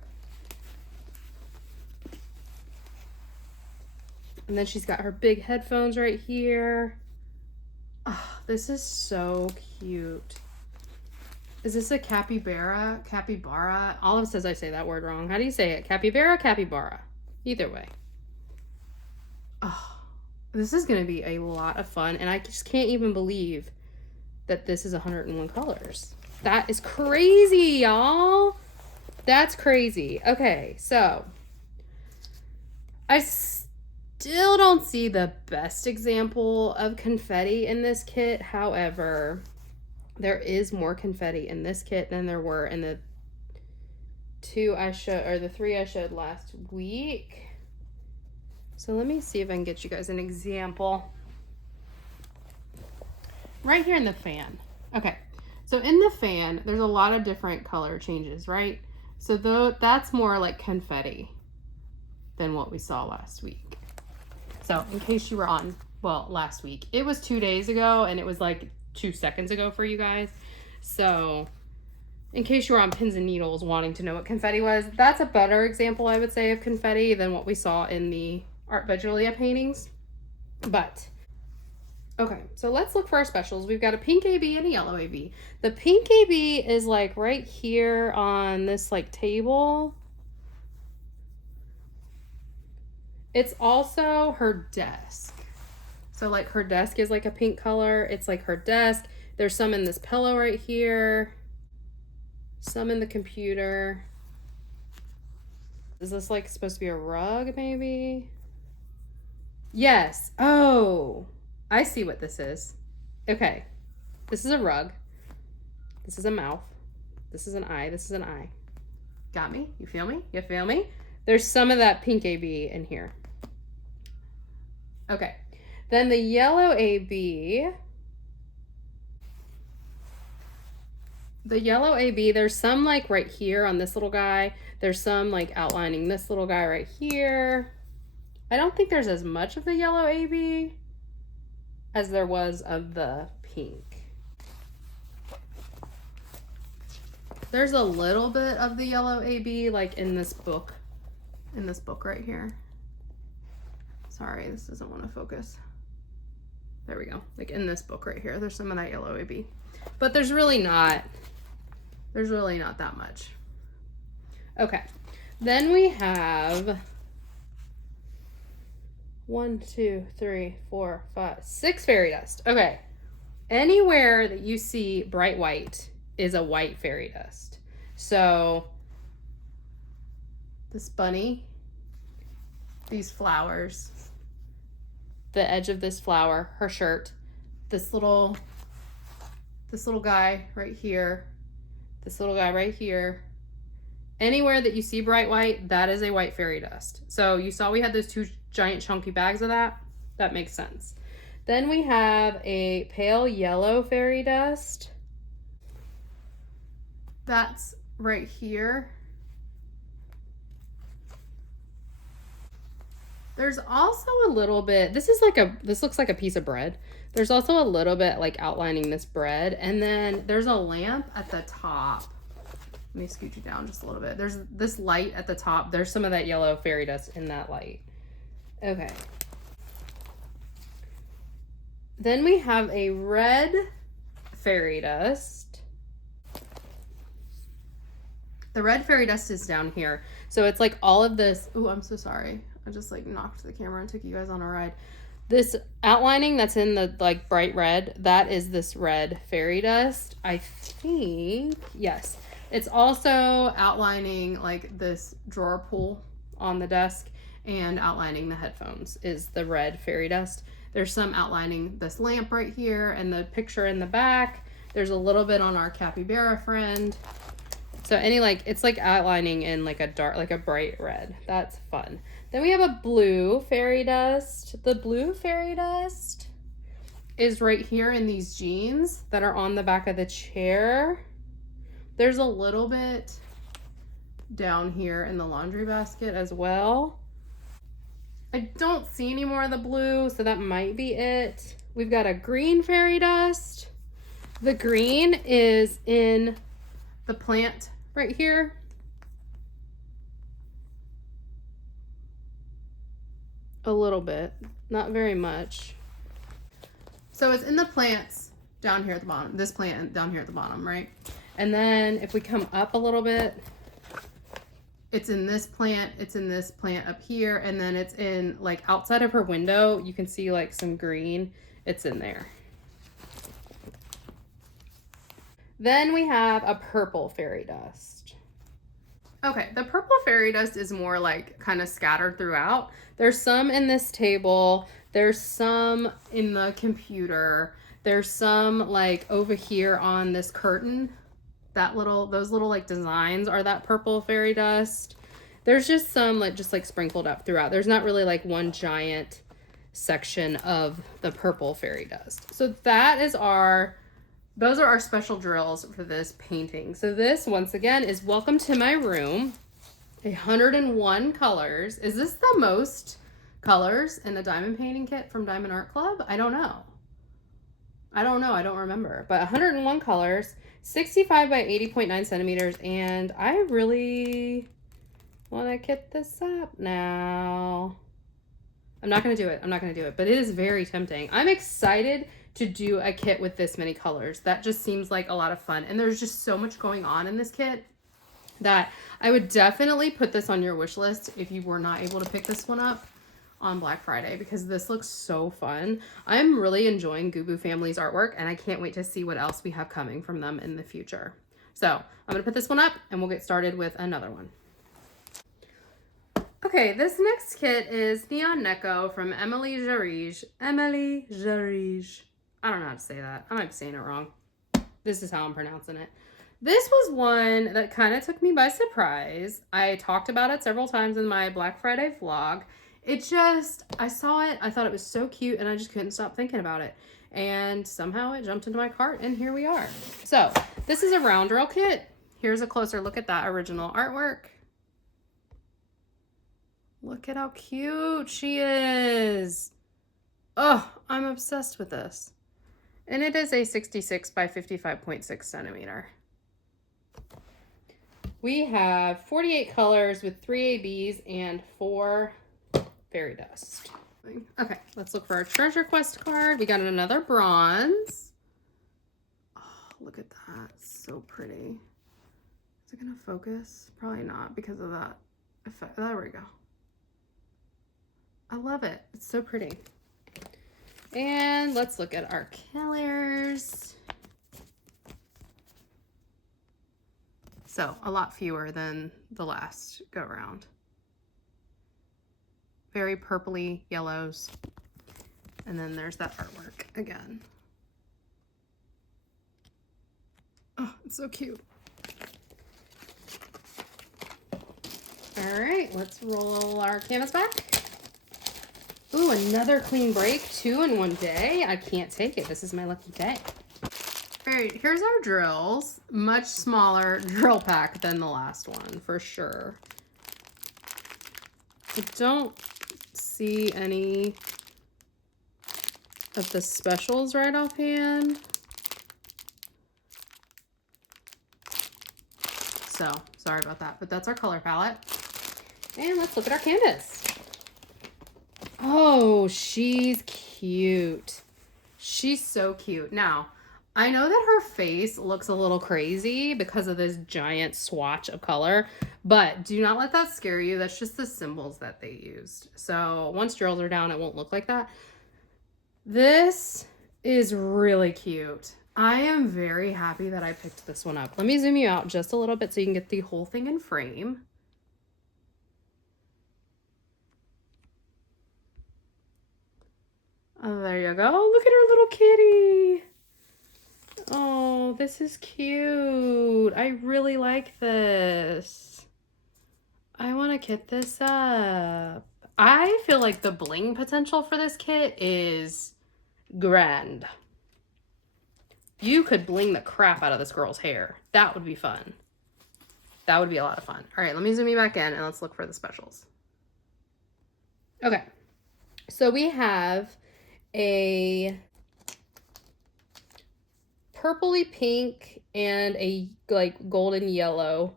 And then she's got her big headphones right here. Oh, this is so cute. Is this a capybara? Capybara? Olive says I say that word wrong. How do you say it? Capybara? Capybara? Either way. Oh, this is going to be a lot of fun. And I just can't even believe that this is 101 colors. That is crazy, y'all. That's crazy. Okay, so I still don't see the best example of confetti in this kit. However, there is more confetti in this kit than there were in the three I showed last week. So let me see if I can get you guys an example. Right here in the fan. Okay, so in the fan, there's a lot of different color changes, right? So that's more like confetti than what we saw last week. So in case you were on, well, last week. It was 2 days ago, and it was like 2 seconds ago for you guys. So in case you were on pins and needles wanting to know what confetti was, that's a better example, I would say, of confetti than what we saw in the Art by Julia paintings. But okay, so let's look for our specials. We've got a pink AB and a yellow AB. The pink AB is like right here on this like table. It's also her desk. So like her desk is like a pink color. It's like her desk. There's some in this pillow right here. Some in the computer. Is this like supposed to be a rug maybe? Yes. Oh, I see what this is. Okay. This is a rug. This is a mouth. This is an eye. This is an eye. Got me? You feel me? You feel me? There's some of that pink AB in here. Okay. Then the yellow AB. The yellow AB, there's some like right here on this little guy. There's some like outlining this little guy right here. I don't think there's as much of the yellow AB as there was of the pink. There's a little bit of the yellow AB like in this book right here. Sorry, this doesn't want to focus. There we go. Like in this book right here, there's some of that yellow AB. But there's really not that much. Okay. Then we have 1, 2, 3, 4, 5, 6 fairy dust. Okay. Anywhere that you see bright white is a white fairy dust. So this bunny, these flowers, the edge of this flower, her shirt, this little guy right here, this little guy right here. Anywhere that you see bright white, that is a white fairy dust. So you saw we had those 2 giant chunky bags of that. That makes sense. Then we have a pale yellow fairy dust. That's right here. There's also a little bit, this looks like a piece of bread. There's also a little bit like outlining this bread. And then there's a lamp at the top. Let me scoot you down just a little bit. There's this light at the top. There's some of that yellow fairy dust in that light. Okay. Then we have a red fairy dust. The red fairy dust is down here. So it's like all of this. Oh, I'm so sorry. I just like knocked the camera and took you guys on a ride. This outlining that's in the like bright red, that is this red fairy dust. I think, yes. It's also outlining like this drawer pull on the desk and outlining the headphones is the red fairy dust. There's some outlining this lamp right here and the picture in the back. There's a little bit on our capybara friend. So it's like outlining in like a dark, like a bright red. That's fun. Then we have a blue fairy dust. The blue fairy dust is right here in these jeans that are on the back of the chair. There's a little bit down here in the laundry basket as well. I don't see any more of the blue, so that might be it. We've got a green fairy dust. The green is in the plant right here. A little bit, not very much. So it's in the plants down here at the bottom, this plant down here at the bottom, right? And then if we come up a little bit, it's in this plant, it's in this plant up here, and then it's in like outside of her window, you can see like some green, it's in there. Then we have a purple fairy dust. Okay, the purple fairy dust is more like kind of scattered throughout. There's some in this table, there's some in the computer, there's some like over here on this curtain. Those little like designs are that purple fairy dust. There's just some like sprinkled up throughout. There's not really like one giant section of the purple fairy dust. So those are our special drills for this painting. So this once again is Welcome to My Room. 101 colors. Is this the most colors in a diamond painting kit from Diamond Art Club? I don't know. I don't remember. But 101 colors. 65 by 80.9 centimeters, and I really want to kit this up now. I'm not going to do it, but it is very tempting. I'm excited to do a kit with this many colors. That just seems like a lot of fun, and there's just so much going on in this kit that I would definitely put this on your wish list if you were not able to pick this one up on Black Friday, because this looks so fun. I'm really enjoying Gubu Family's artwork, and I can't wait to see what else we have coming from them in the future. So I'm gonna put this one up and we'll get started with another one. Okay, this next kit is Neon Neco from Emily Jarige. Emily Jarige. I don't know how to say that. I might be saying it wrong. This is how I'm pronouncing it. This was one that kind of took me by surprise. I talked about it several times in my Black Friday vlog. It just, I saw it, I thought it was so cute, and I just couldn't stop thinking about it. And somehow it jumped into my cart, and here we are. So, this is a round drill kit. Here's a closer look at that original artwork. Look at how cute she is. Oh, I'm obsessed with this. And it is a 66 by 55.6 centimeter. We have 48 colors with 3 ABs and 4 fairy dust. Okay, let's look for our treasure quest card. We got another bronze. Oh, look at that. So pretty. Is it gonna focus? Probably not because of that effect. There we go. I love it. It's so pretty. And let's look at our colors. So a lot fewer than the last go round. Very purpley yellows. And then there's that artwork again. Oh, it's so cute. All right, let's roll our canvas back. Ooh, another clean break, 2 in one day. I can't take it. This is my lucky day. All right, here's our drills. Much smaller drill pack than the last one, for sure. I don't see any of the specials right offhand. So, sorry about that, but that's our color palette. And let's look at our canvas. Oh, she's cute. She's so cute. Now, I know that her face looks a little crazy because of this giant swatch of color, but do not let that scare you. That's just the symbols that they used. So once drills are down, it won't look like that. This is really cute. I am very happy that I picked this one up. Let me zoom you out just a little bit so you can get the whole thing in frame. Oh, there you go. Look at her little kitty. Oh, this is cute. I really like this. I want to kit this up. I feel like the bling potential for this kit is grand. You could bling the crap out of this girl's hair. That would be fun. That would be a lot of fun. All right, let me zoom you back in and let's look for the specials. Okay, so we have a purpley pink and a like golden yellow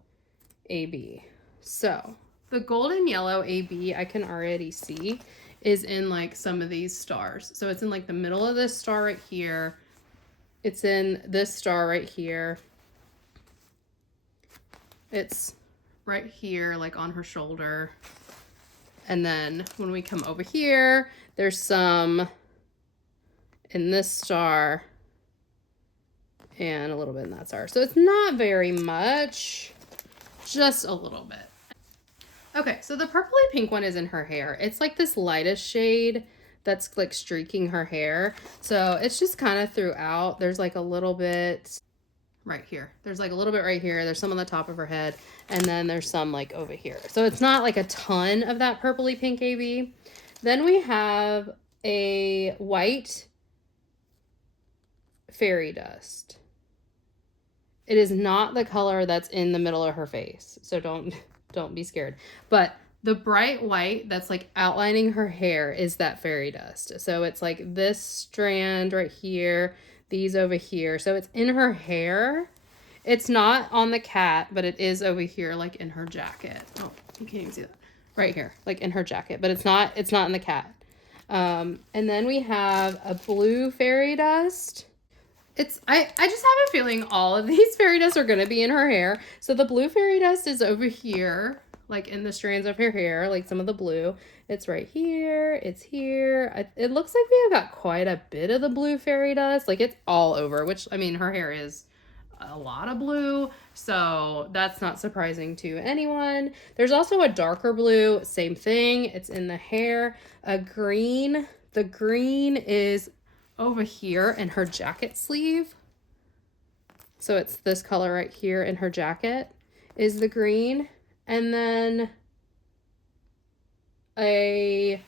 AB. So the golden yellow AB I can already see is in like some of these stars. So it's in like the middle of this star right here. It's in this star right here. It's right here, like on her shoulder. And then when we come over here, there's some in this star and a little bit in that star. So it's not very much, just a little bit. Okay, so the purpley pink one is in her hair. It's like this lightest shade that's like streaking her hair. So it's just kind of throughout. There's like a little bit right here. There's like a little bit right here. There's some on the top of her head. And then there's some like over here. So it's not like a ton of that purpley pink AB. Then we have a white fairy dust. It is not the color that's in the middle of her face. So don't be scared. But the bright white that's like outlining her hair is that fairy dust. So it's like this strand right here, these over here. So it's in her hair. It's not on the cat, but it is over here, like in her jacket. Oh, you can't even see that. Right here, like in her jacket, but it's not in the cat. And then we have a blue fairy dust. I just have a feeling all of these fairy dusts are going to be in her hair. So the blue fairy dust is over here, like in the strands of her hair, like some of the blue. It's right here. It's here. It looks like we have got quite a bit of the blue fairy dust. Like it's all over, which, I mean, her hair is a lot of blue. So that's not surprising to anyone. There's also a darker blue. Same thing. It's in the hair. A green. The green is over here in her jacket sleeve. So it's this color right here in her jacket is the green. And then a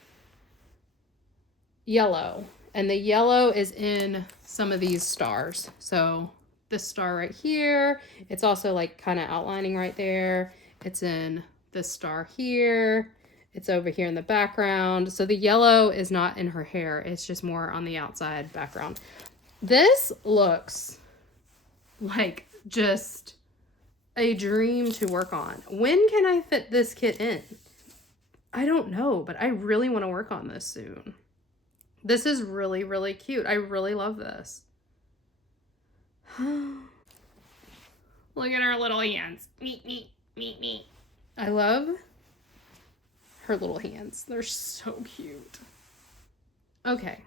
yellow. And the yellow is in some of these stars. So this star right here, it's also like kind of outlining right there. It's in this star here. It's over here in the background. So the yellow is not in her hair. It's just more on the outside background. This looks like just a dream to work on. When can I fit this kit in? I don't know, but I really want to work on this soon. This is really, really cute. I really love this. Look at her little hands. Meet, meet, meet, meet. I love her little hands. They're so cute. Okay.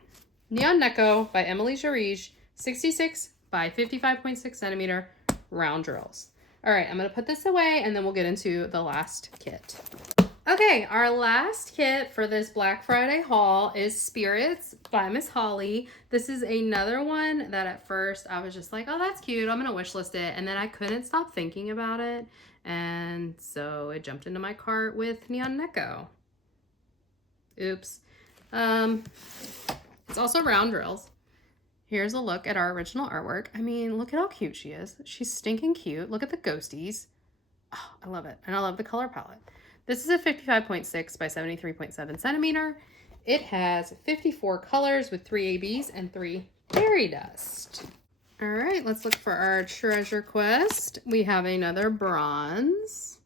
Neon Neco by Emily Jarige, 66 by 55.6 centimeter round drills. All right, I'm going to put this away and then we'll get into the last kit. Okay, our last kit for this Black Friday haul is Spirits by Miss Holly. This is another one that at first I was just like, oh, that's cute. I'm going to wish list it. And then I couldn't stop thinking about it. And so it jumped into my cart with Neon Neco. Oops. It's also round drills. Here's a look at our original artwork. I mean, look at how cute she is. She's stinking cute. Look at the ghosties. Oh, I love it. And I love the color palette. This is a 55.6 by 73.7 centimeter. It has 54 colors with 3 ABs and 3 fairy dust. All right, let's look for our treasure quest. We have another bronze.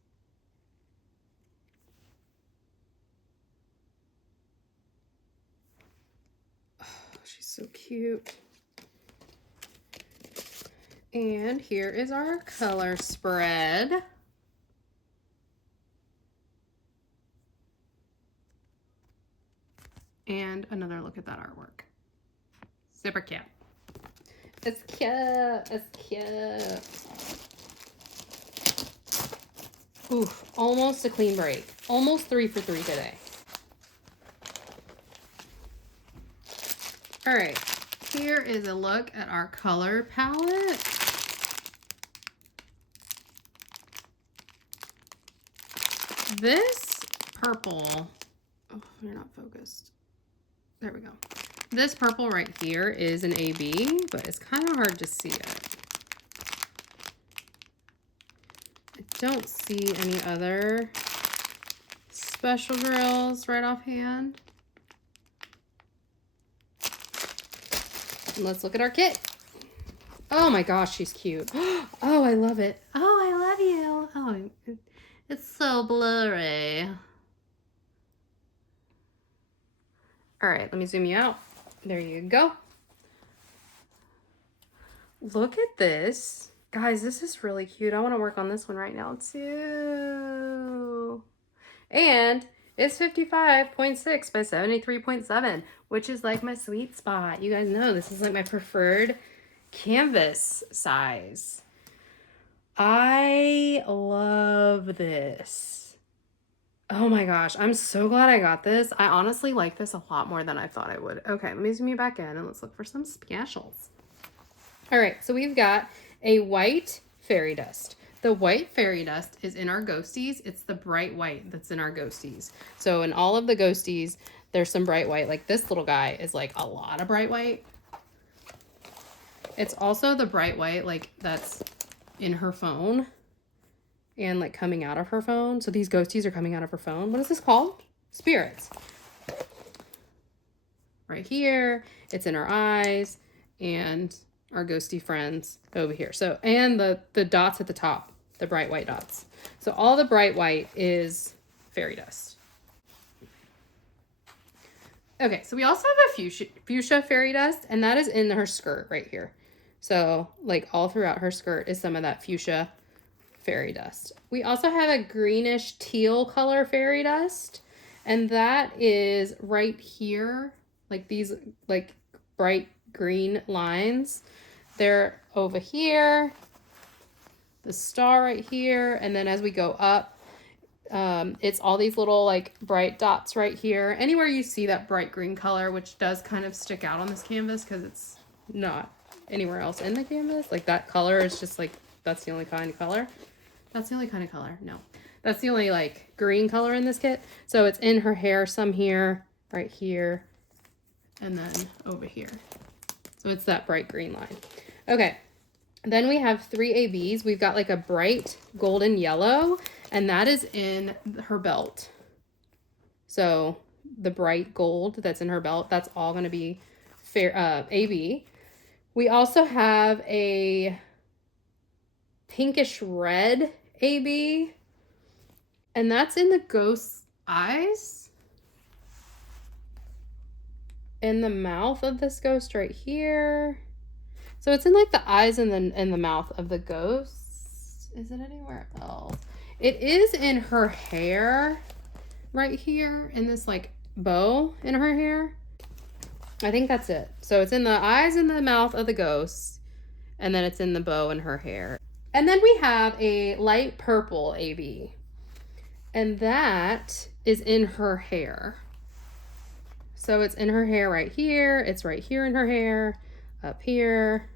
Oh, she's so cute. And here is our color spread. And another look at that artwork. Super cute. It's cute. It's cute. Oof, almost a clean break. Almost 3 for 3 today. All right, here is a look at our color palette. This purple, oh, you're not focused. There we go. This purple right here is an AB, but it's kind of hard to see it. I don't see any other special drills right offhand. And let's look at our kit. Oh my gosh, she's cute. Oh, I love it. Oh, I love you. Oh, it's so blurry. All right, let me zoom you out. There you go. Look at this. Guys, this is really cute. I want to work on this one right now too. And it's 55.6 by 73.7, which is like my sweet spot. You guys know this is like my preferred canvas size. I love this. Oh my gosh, I'm so glad I got this. I honestly like this a lot more than I thought I would. Okay, let me zoom you back in and let's look for some specials. All right, so we've got a white fairy dust. The white fairy dust is in our ghosties. It's the bright white that's in our ghosties. So in all of the ghosties, there's some bright white. Like this little guy is like a lot of bright white. It's also the bright white like that's in her phone and like coming out of her phone. So these ghosties are coming out of her phone. What is this called? Spirits. Right here. It's in her eyes and our ghosty friends over here. So, and the dots at the top, the bright white dots. So all the bright white is fairy dust. Okay, so we also have a fuchsia fairy dust, and that is in her skirt right here. So like all throughout her skirt is some of that fuchsia fairy dust. We also have a greenish teal color fairy dust, and that is right here, like these like bright green lines. They're over here, the star right here, and then as we go up, it's all these little like bright dots right here. Anywhere you see that bright green color, which does kind of stick out on this canvas because it's not anywhere else in the canvas. Like that color is just like, that's the only kind of color. That's the only kind of color. No, that's the only like green color in this kit. So it's in her hair, some here, right here, and then over here. So it's that bright green line. Okay. Then we have 3 ABs. We've got like a bright golden yellow, and that is in her belt. So the bright gold that's in her belt, that's all going to be fair AB. We also have a pinkish red AB, and that's in the ghost's eyes. In the mouth of this ghost right here. So it's in like the eyes and the mouth of the ghost. Is it anywhere else? It is in her hair right here, in this like bow in her hair. I think that's it. So it's in the eyes and the mouth of the ghost, and then it's in the bow in her hair. And then we have a light purple AB, and that is in her hair. So it's in her hair right here. It's right here in her hair, up here,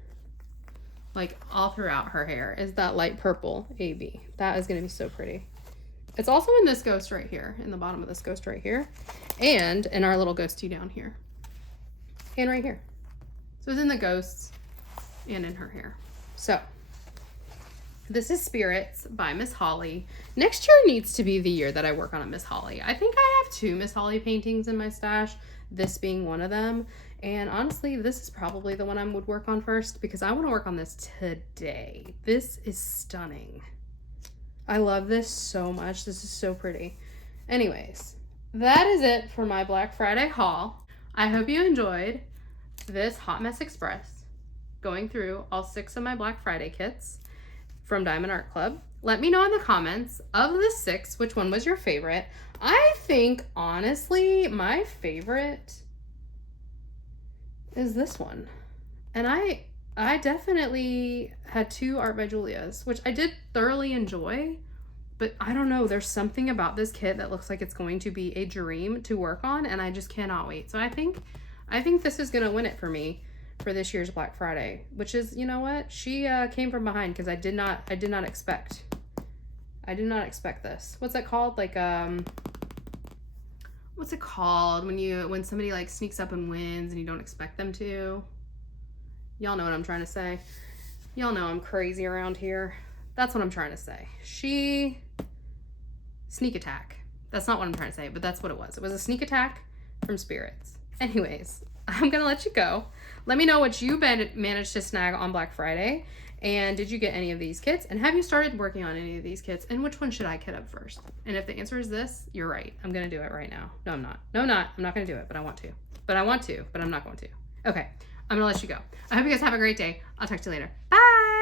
like all throughout her hair is that light purple AB. That is going to be so pretty. It's also in this ghost right here, in the bottom of this ghost right here, and in our little ghostie down here, and right here. So it's in the ghosts and in her hair. So this is Spirits by Miss Holly. Next year needs to be the year that I work on a Miss Holly. I think I have 2 Miss Holly paintings in my stash, this being one of them. And honestly, this is probably the one I would work on first because I want to work on this today. This is stunning. I love this so much. This is so pretty. Anyways, that is it for my Black Friday haul. I hope you enjoyed this Hot Mess Express, going through all 6 of my Black Friday kits from Diamond Art Club. Let me know in the comments, of the 6, which one was your favorite. I think, honestly, my favorite is this one. And I definitely had 2 Art by Julia's, which I did thoroughly enjoy, but I don't know, there's something about this kit that looks like it's going to be a dream to work on, and I just cannot wait. So I think this is gonna win it for me for this year's Black Friday, which is, you know what, she came from behind because I did not expect this. What's that called? Like what's it called when somebody like sneaks up and wins and you don't expect them to? Y'all know what I'm trying to say. Y'all know I'm crazy around here. That's what I'm trying to say. Sneak attack. That's not what I'm trying to say, but that's what it was. It was a sneak attack from Spirits. Anyways, I'm gonna let you go. Let me know what you managed to snag on Black Friday. And did you get any of these kits? And have you started working on any of these kits? And which one should I kit up first? And if the answer is this, you're right. I'm gonna do it right now. No, I'm not. No, I'm not. I'm not gonna do it, but I want to. But I want to, but I'm not going to. Okay, I'm gonna let you go. I hope you guys have a great day. I'll talk to you later. Bye!